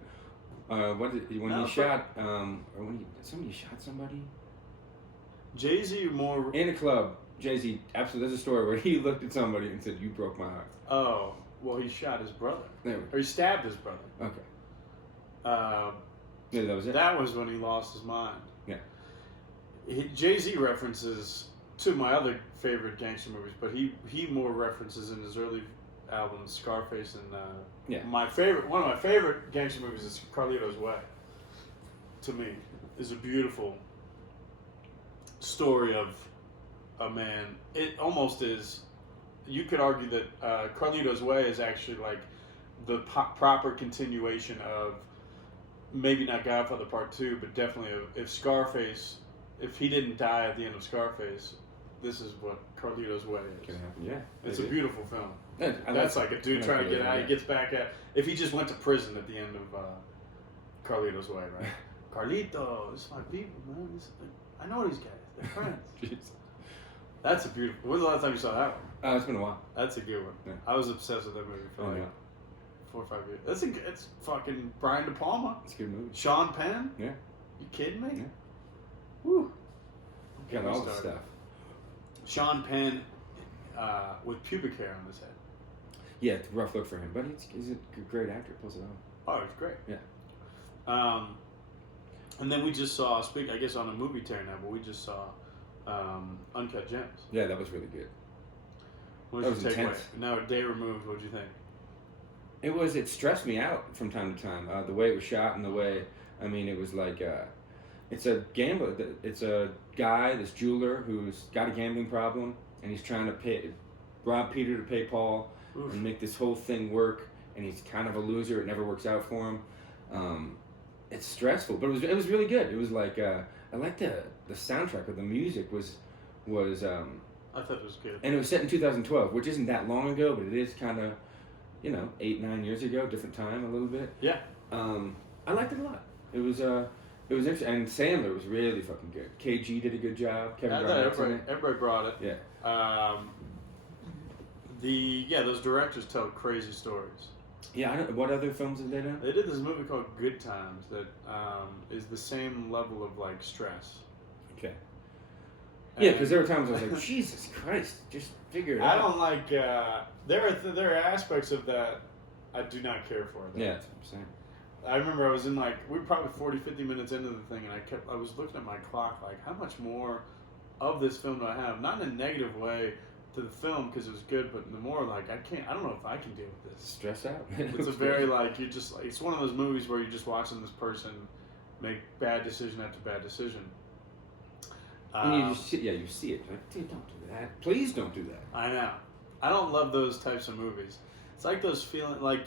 When he shot, or when somebody shot somebody? Jay-Z more... In a club, Jay-Z, absolutely, there's a story where he looked at somebody and said, you broke my heart. Oh, well, he shot his brother. There we Or he stabbed his brother. Okay. Yeah, that was it. That was when he lost his mind. Yeah. Jay-Z references to my other favorite gangster movies, but he more references in his early albums Scarface and one of my favorite gangster movies is Carlito's Way. To me, is a beautiful story of a man. It almost is. You could argue that Carlito's Way is actually like the proper continuation of maybe not Godfather Part II, but definitely if Scarface, if he didn't die at the end of Scarface, this is what Carlito's Way is. Can happen, yeah. It's a beautiful film. Yeah, That's like a dude trying to get out. He gets back at. If he just went to prison at the end of Carlito's Way, right? Carlito, it's my people, man. I know these guys. They're friends. Jeez. That's a beautiful. When's the last time you saw that one? It's been a while. That's a good one. Yeah. I was obsessed with that movie for 4 or 5 years. It's fucking Brian De Palma. It's a good movie. Sean Penn. Yeah. You kidding me? Yeah. Woo. Got all the stuff. Sean Penn with pubic hair on his head. Yeah, it's a rough look for him, but he's a great actor. Pulls it off. Oh, it's great. Yeah. And then we just saw, I guess on a movie tear now, but we just saw Uncut Gems. Yeah, that was really good. What was your takeaway? Now, a day removed, what'd you think? It stressed me out from time to time. The way it was shot and the way, it was like, it's a gambler. It's a guy, this jeweler, who's got a gambling problem, and he's trying to rob Peter to pay Paul. Oof. And make this whole thing work, and he's kind of a loser. It never works out for him. It's stressful, but it was really good. It was like I liked the soundtrack, or the music was I thought it was good. And it was set in 2012, which isn't that long ago, but it is kind of 8-9 years ago, different time a little bit. Yeah. I liked it a lot. It was interesting, and Sandler was really fucking good. KG did a good job. Kevin Garnett. Everybody brought it. Yeah. Those directors tell crazy stories. Yeah, what other films did they do? They did this movie called Good Times that is the same level of stress. Okay. Yeah, because there were times I was like, Jesus Christ, just figure it out. I don't like. There are aspects of that I do not care for. Yeah, that's what I'm I remember I was in like, we were probably 40, 50 minutes into the thing, and I was looking at my clock like, how much more of this film do I have? Not in a negative way to the film because it was good, but the more like, I don't know if I can deal with this. Stress out. It's a very like, you just like, it's one of those movies where you're just watching this person make bad decision after bad decision. And you see it. Like, dude, don't do that. Please don't do that. I know. I don't love those types of movies. It's like those feeling like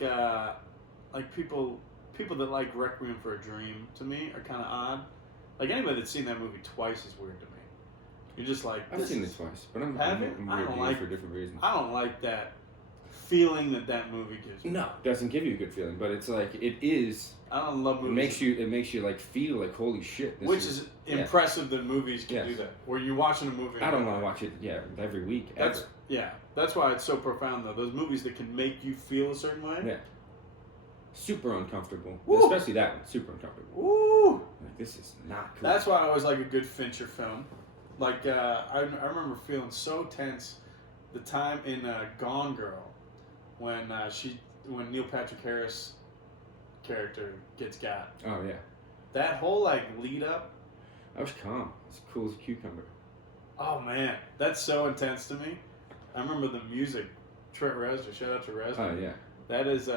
people that like Requiem for a Dream to me are kind of odd. Like anybody that's seen that movie twice is weird to me. You're just like, I've seen it twice, but I'm have weird it? I don't like for different reasons. I don't like that feeling that movie gives me. No, it doesn't give you a good feeling, but it's like it is. I don't love movies. It makes you like feel like holy shit. Which is impressive that movies can do that. Where you're watching a movie. I don't want to watch it. Yeah, every week. That's why it's so profound though. Those movies that can make you feel a certain way. Yeah. Super uncomfortable. Woo! Especially that one. Super uncomfortable. Woo! Like, this is not cool. That's why I always like a good Fincher film. Like I remember feeling so tense the time in Gone Girl when Neil Patrick Harris character gets got. Oh yeah. That whole like lead up. I was calm. It's cool as a cucumber. Oh man, that's so intense to me. I remember the music. Trent Reznor, shout out to Reznor. Oh yeah. That is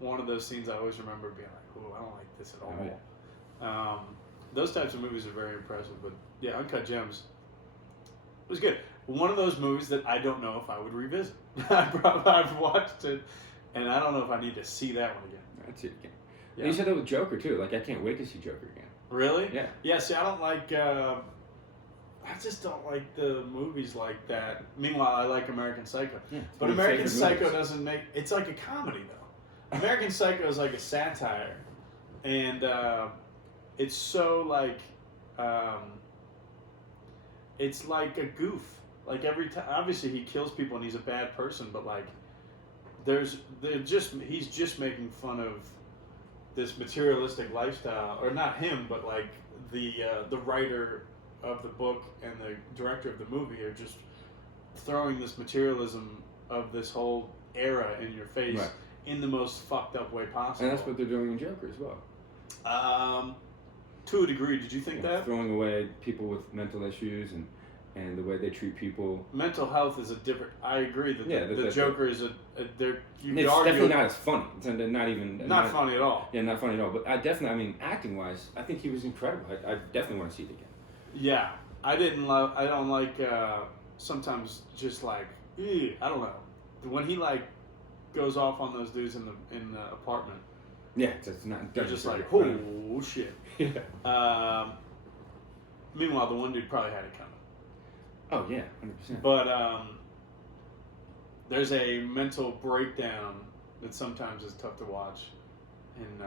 one of those scenes I always remember being like, "Oh, I don't like this at all." Oh, yeah. Those types of movies are very impressive, but yeah, Uncut Gems was good. One of those movies that I don't know if I would revisit. I've watched it, and I don't know if I need to see that one again. I'd see it again. Yeah. And you said that with Joker too. Like I can't wait to see Joker again. Really? Yeah. Yeah. See, I don't like. I just don't like the movies like that. Meanwhile, I like American Psycho. Yeah, but American Psycho doesn't make. It's like a comedy though. American Psycho is like a satire, and it's so like. It's like a goof. Like every time, obviously he kills people and he's a bad person, but like, he's just making fun of this materialistic lifestyle, or not him, but like the writer of the book and the director of the movie are just throwing this materialism of this whole era in your face in the most fucked up way possible. And that's what they're doing in Joker as well. To a degree, did you think that? Throwing away people with mental issues and the way they treat people. Mental health is a different. I agree that the Joker is it's definitely not as funny. It's not funny at all. Yeah, not funny at all. But I mean, acting wise, I think he was incredible. I definitely want to see it again. Yeah, I don't like sometimes just like I don't know when he like goes off on those dudes in the apartment. Yeah, it's not. They're just like, oh shit. Yeah. Meanwhile, the one dude probably had it coming. Oh yeah, 100%. But there's a mental breakdown that sometimes is tough to watch, in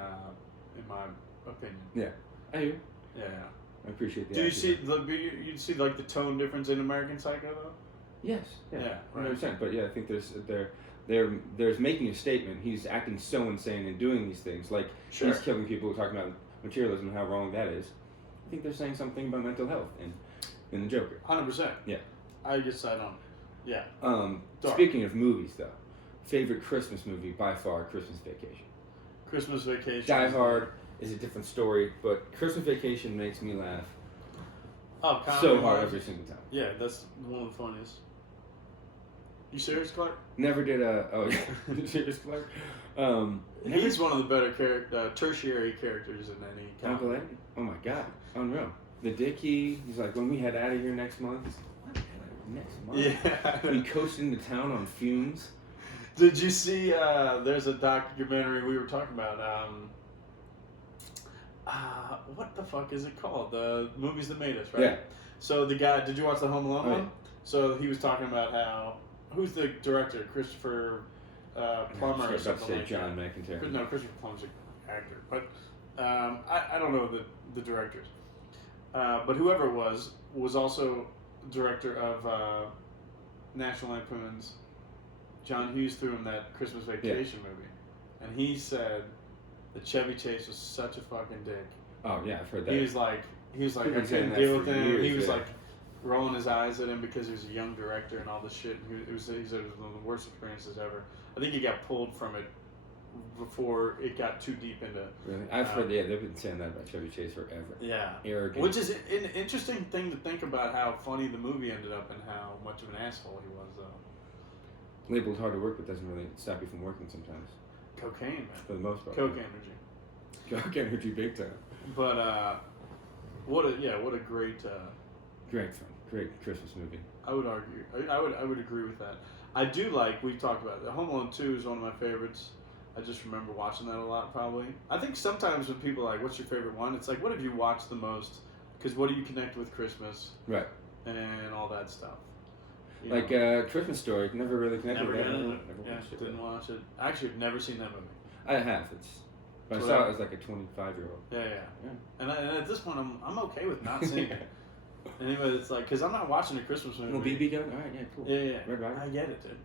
my opinion. Yeah, I hear. Yeah. I appreciate that. Do you see you'd see like the tone difference in American Psycho though? Yes. Yeah. 100%. But yeah, I think there's making a statement. He's acting so insane and doing these things. Like he's killing people, talking about materialism and how wrong that is. I think they're saying something about mental health in the Joker. 100%. Yeah. I guess I don't. Yeah. Speaking of movies, though, favorite Christmas movie by far, Christmas Vacation. Christmas Vacation. Die Hard is a different story, but Christmas Vacation makes me laugh. Oh, so hard every single time. Yeah, that's one of the funniest. You serious, Clark? Never did you serious, Clark? He's one of the better tertiary characters in any comedy. Uncle Eddie? Oh my god, unreal. The Dickie, he's like, when we head out of here next month. He's like, what? Next month? Yeah. We coasted into town on fumes. Did you see, there's a documentary we were talking about, what the fuck is it called? The Movies That Made Us, right? Yeah. So the guy, did you watch the Home Alone one? Yeah. So he was talking about how, who's the director? Christopher Plummer or something like John that. McIntyre. No, Christopher Plummer's an actor. But I don't know the directors. But whoever it was also director of National Lampoon's John Hughes threw him that Christmas Vacation movie. And he said that Chevy Chase was such a fucking dick. Oh yeah, I've heard that. He was like I couldn't deal with him. He was like rolling his eyes at him because he was a young director and all this shit. He said it was one of the worst experiences ever. I think he got pulled from it before it got too deep into. Really? I've heard, they've been saying that about Chevy Chase forever. Yeah. Arrogant. Which is an interesting thing to think about how funny the movie ended up and how much of an asshole he was, though. Labeled hard to work, but doesn't really stop you from working sometimes. Cocaine, man. For the most part. Coke energy. Coke energy big time. But, what a great... Great film. Great Christmas movie. I would argue. I would agree with that. I do like, we've talked about it. Home Alone 2 is one of my favorites. I just remember watching that a lot, probably. I think sometimes when people are like, what's your favorite one? It's like, what have you watched the most? Because what do you connect with Christmas? Right. And all that stuff. Like Christmas Story, never really connected with that. Never watched it. Didn't watch it. Actually, I've never seen that movie. I have. But I saw it as like a 25-year-old. Yeah. And at this point, I'm okay with not seeing it. Anyway, it's like, because I'm not watching a Christmas movie. Well, BB gun? Alright, yeah, cool. Yeah. Red Rider? I get it, dude.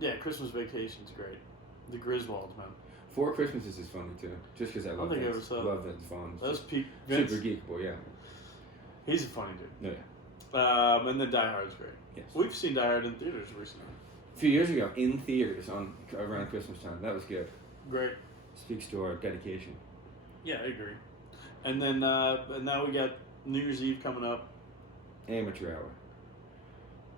Yeah. Christmas Vacation's great. The Griswolds, man. Four Christmases is funny, too. Just because I love think I Vince. ever saw Love Vince Vaughn. That's Pete. Super geekable, yeah. He's a funny dude. Yeah. And then Die Hard's great. Yes. We've seen Die Hard in theaters recently. A few years ago, in theaters around Christmas time. That was good. Great. Speaks to our dedication. Yeah, I agree. And then and now we got New Year's Eve coming up. Amateur hour.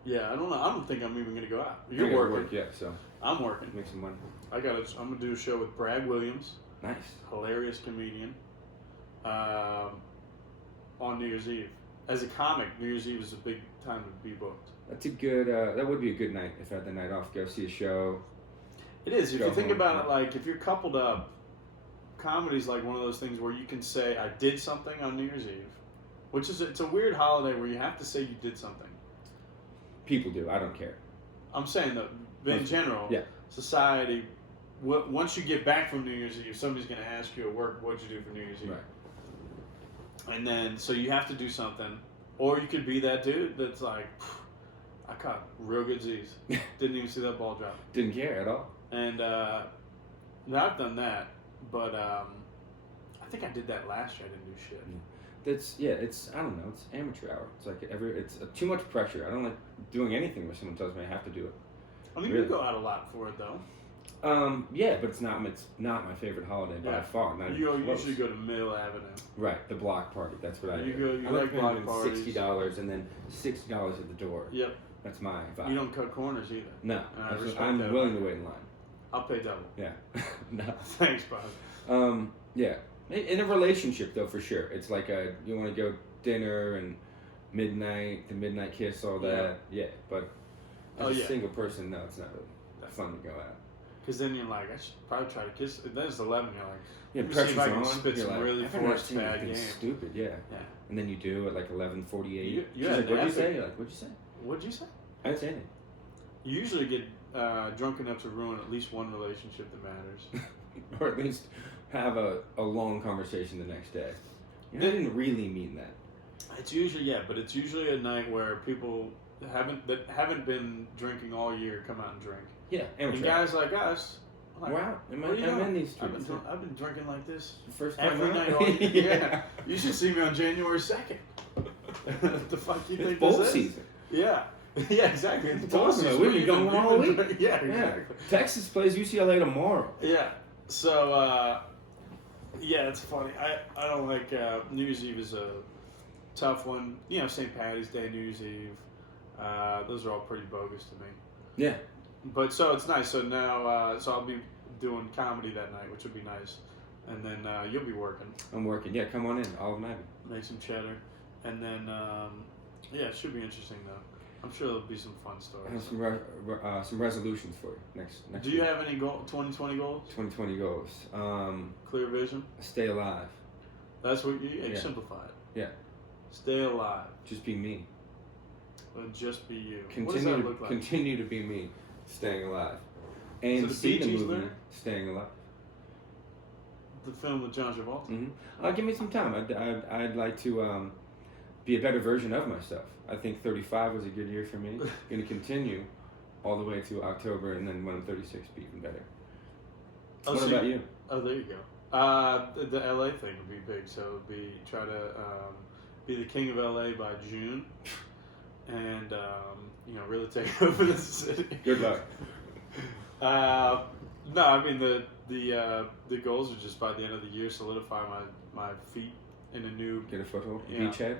Yeah, I don't know. I don't think I'm even gonna go out. I You're gotta working. work, yeah, so I'm working. make some money. I'm gonna do a show with Brad Williams, Nice. hilarious comedian, on New Year's Eve. As a comic, New Year's Eve is a big time to be booked. That's a good. That would be a good night if I had the night off. Go see a show. It is. If Go you think home. about it, like if you're coupled up, comedy's like one of those things where you can say I did something on New Year's Eve, which is it's a weird holiday where you have to say you did something. People do. I don't care. I'm saying that in general, yeah. Society, once you get back from New Year's Eve, somebody's going to ask you at work, what'd you do for New Year's Eve? Right. And then, so you have to do something. Or you could be that dude that's like, I caught real good Z's. Didn't even see that ball drop. Didn't care at all. And now I've done that, but I think I did that last year. I didn't do shit. It's I don't know. It's amateur hour. It's like it's too much pressure. I don't like doing anything where someone tells me I have to do it. I mean, Really? you go out a lot for it though. Yeah, but it's not my favorite holiday by far. Not You even close. usually go to Mill Avenue. Right, the block party. That's what I You do. go. You I like block paying parties. $60 and then $60 at the door. Yep. That's my vibe. You don't cut corners either. No, I respect I'm that. willing to wait in line. I'll pay double. Yeah. No. Thanks, bud. Yeah. In a relationship, though, for sure. It's like you want to go dinner and the midnight kiss, all that. Yeah, but as a single person, no, it's not really that fun to go out. Because then you're like, I should probably try to kiss. Then it's 11. You're like, Yeah, let me see if I can pressure's on. spit You're some like, really I've never forced seen bad anything game. stupid, yeah. Yeah. And then you do at like 11:48. You She's had like, the what'd you epic- say? You're like, what'd you say? What'd you say? I didn't say anything. You usually get drunk enough to ruin at least one relationship that matters. Or at least have a long conversation the next day. I didn't really mean that. It's usually a night where people that haven't been drinking all year come out and drink. Yeah, And guys like us, like, wow, I'm what are you doing? in these I've streets. been drinking like this First time every out? night all year. Yeah. You should see me on January 2nd. What the fuck you It's think bowl this is? season. Yeah. Yeah, exactly. It's It's awesome. We've been going all week. Yeah, exactly. Texas plays UCLA tomorrow. Yeah. So, yeah, it's funny. I don't like New Year's Eve is a tough one. You know, St. Patty's Day, New Year's Eve. Those are all pretty bogus to me. Yeah. But so it's nice. So now, so I'll be doing comedy that night, which would be nice. And then you'll be working. I'm working. Yeah, come on in. Olive and Ivy. Make some cheddar. And then, yeah, it should be interesting though. I'm sure there'll be some fun I have stories. some resolutions for you next Do you week. have any 2020 goals? 2020 goals. Clear vision? Stay alive. That's what you Yeah. simplify it. Yeah. Stay alive. Just be me. And just be you. What does that look like? Continue to be me. Staying alive. And So the see Bee the Gees movie. lyric? Staying alive. The film with John Travolta. Mm-hmm. Give me some time. I'd like to be a better version of myself. I think 35 was a good year for me. Going to continue all the way to October, and then when I'm 36, be even better. Oh, What so about you? Oh, there you go. The LA thing would be big. So it'd be try to be the king of LA by June, and really take over the city. Good luck. No, I mean the goals are just by the end of the year solidify my feet in a new. Get a foothold, Yeah. beachhead.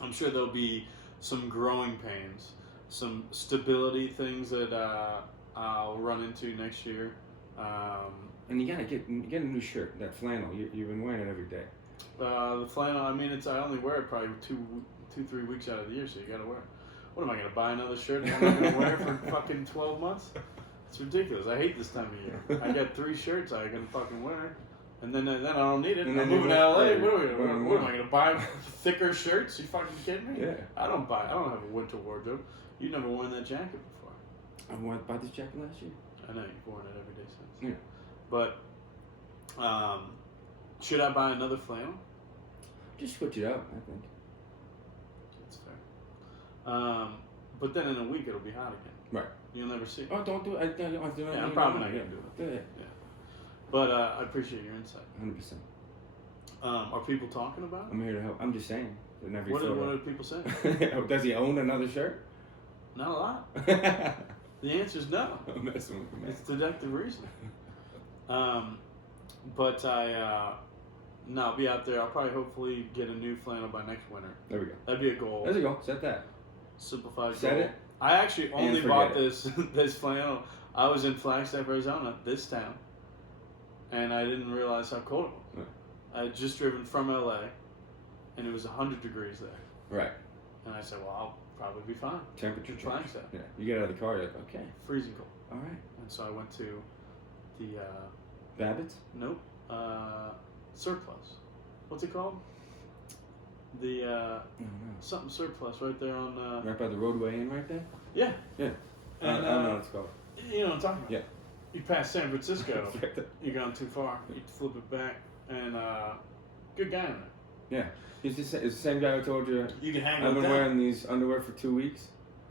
I'm sure there'll be some growing pains, some stability things that I'll run into next year. And you gotta get a new shirt, that flannel. You've been wearing it every day. The flannel, I mean, I only wear it probably 3 weeks out of the year, so you gotta wear it. What am I gonna buy another shirt and I'm not gonna wear it for fucking 12 months? It's ridiculous. I hate this time of year. I got 3 shirts I can fucking wear, and then I don't need it. And I'm then moving to you- LA. yeah, What am I gonna buy? Thicker shirts? You fucking kidding me? Yeah. I don't have a winter wardrobe. You've never worn that jacket before. I wanted to buy this jacket last year. I know you've worn it every day since. Yeah. But should I buy another flannel? Just switch it up, I think. That's fair. But then in a week it'll be hot again. Right. You'll never see it. Oh, don't do it. I don't do it. Yeah, I'm probably not gonna do it. Do it. Yeah. But I appreciate your insight. 100%. Are people talking about it? I'm here to help. I'm just saying. In every What photo. are people saying? Does he own another shirt? Not a lot. I'm The answer is no. messing with you, man. It's deductive reasoning. But I'll be out there. I'll probably hopefully get a new flannel by next winter. There we go. That'd be a goal. There you go. Set that. Simplified Set goal. it. I actually only forget bought it. this flannel. I was in Flagstaff, Arizona, this town, and I didn't realize how cold it was. Right. I had just driven from LA, and it was 100 degrees there. Right. And I said, well, I'll probably be fine. Temperature change. Flagstaff. Yeah. You get out of the car, you're like, okay. Freezing cold. All right. And so I went to the, Babbitt's? Surplus. What's it called? The, I don't know. something Surplus right there on, Right by the roadway in right there? yeah. Yeah. And, I don't know what it's called. You know what I'm talking about? Yeah. You pass San Francisco, It's right there. you're going too far. You flip it back, and good guy in there. Yeah. It's the same guy who told you, You can hang I've it been down. wearing these underwear for 2 weeks.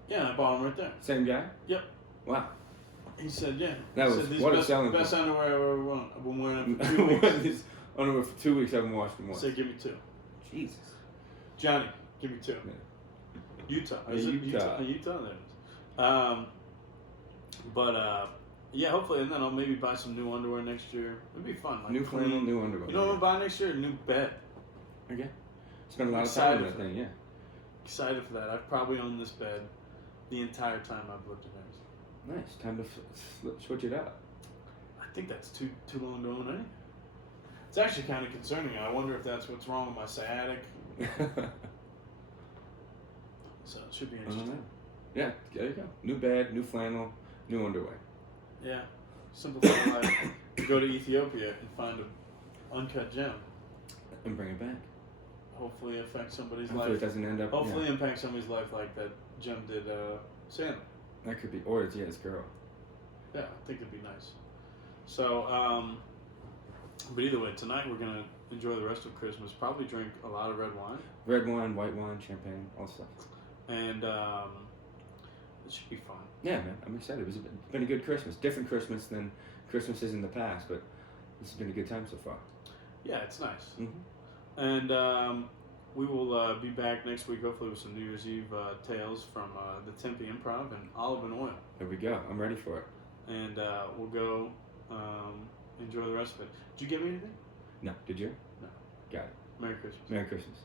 Yeah, I bought him right there. Same guy? Yep. Wow. He said, yeah. That He was- said, these what a best, selling best point. underwear I've ever worn. I've been wearing it for I've 2 been weeks. wearing these underwear for 2 weeks. I haven't washed them I once. said, give me 2. Jesus. Johnny, give me 2. Yeah. Utah. Yeah, Is it Utah. Utah, there it is. Yeah, hopefully, and then I'll maybe buy some new underwear next year. It'd be fun. Like New clean. flannel, new underwear. You know what I'm gonna buy next year? A new bed. Okay. Spend a lot of time on that Excited. thing, yeah. Excited for that. I've probably owned this bed the entire time I've lived in Arizona. Nice. Time to switch it up. I think that's too long to own anything. It's actually kind of concerning. I wonder if that's what's wrong with my sciatic. So it should be I don't interesting. know. Yeah, there you go. New bed, new flannel, new underwear. Yeah. Simplify life. Go to Ethiopia and find an uncut gem. And bring it back. Hopefully affect somebody's Hopefully life. it doesn't end up. Hopefully impact somebody's life like that gem did Sam. Yeah, that could be. Or it's, yeah, it's girl. Yeah, I think it'd be nice. So, but either way, tonight we're gonna enjoy the rest of Christmas. Probably drink a lot of red wine, Red wine, white wine, champagne, all stuff. and it should be fun. Yeah, man, I'm excited. It's been a good Christmas. Different Christmas than Christmases in the past, but this has been a good time so far. Yeah, it's nice. Mm-hmm. And we will be back next week, hopefully, with some New Year's Eve tales from the Tempe Improv and Olive and Oil. There we go. I'm ready for it. And we'll go enjoy the rest of it. Did you get me anything? No, did you? No. Got it. Merry Christmas. Merry Christmas.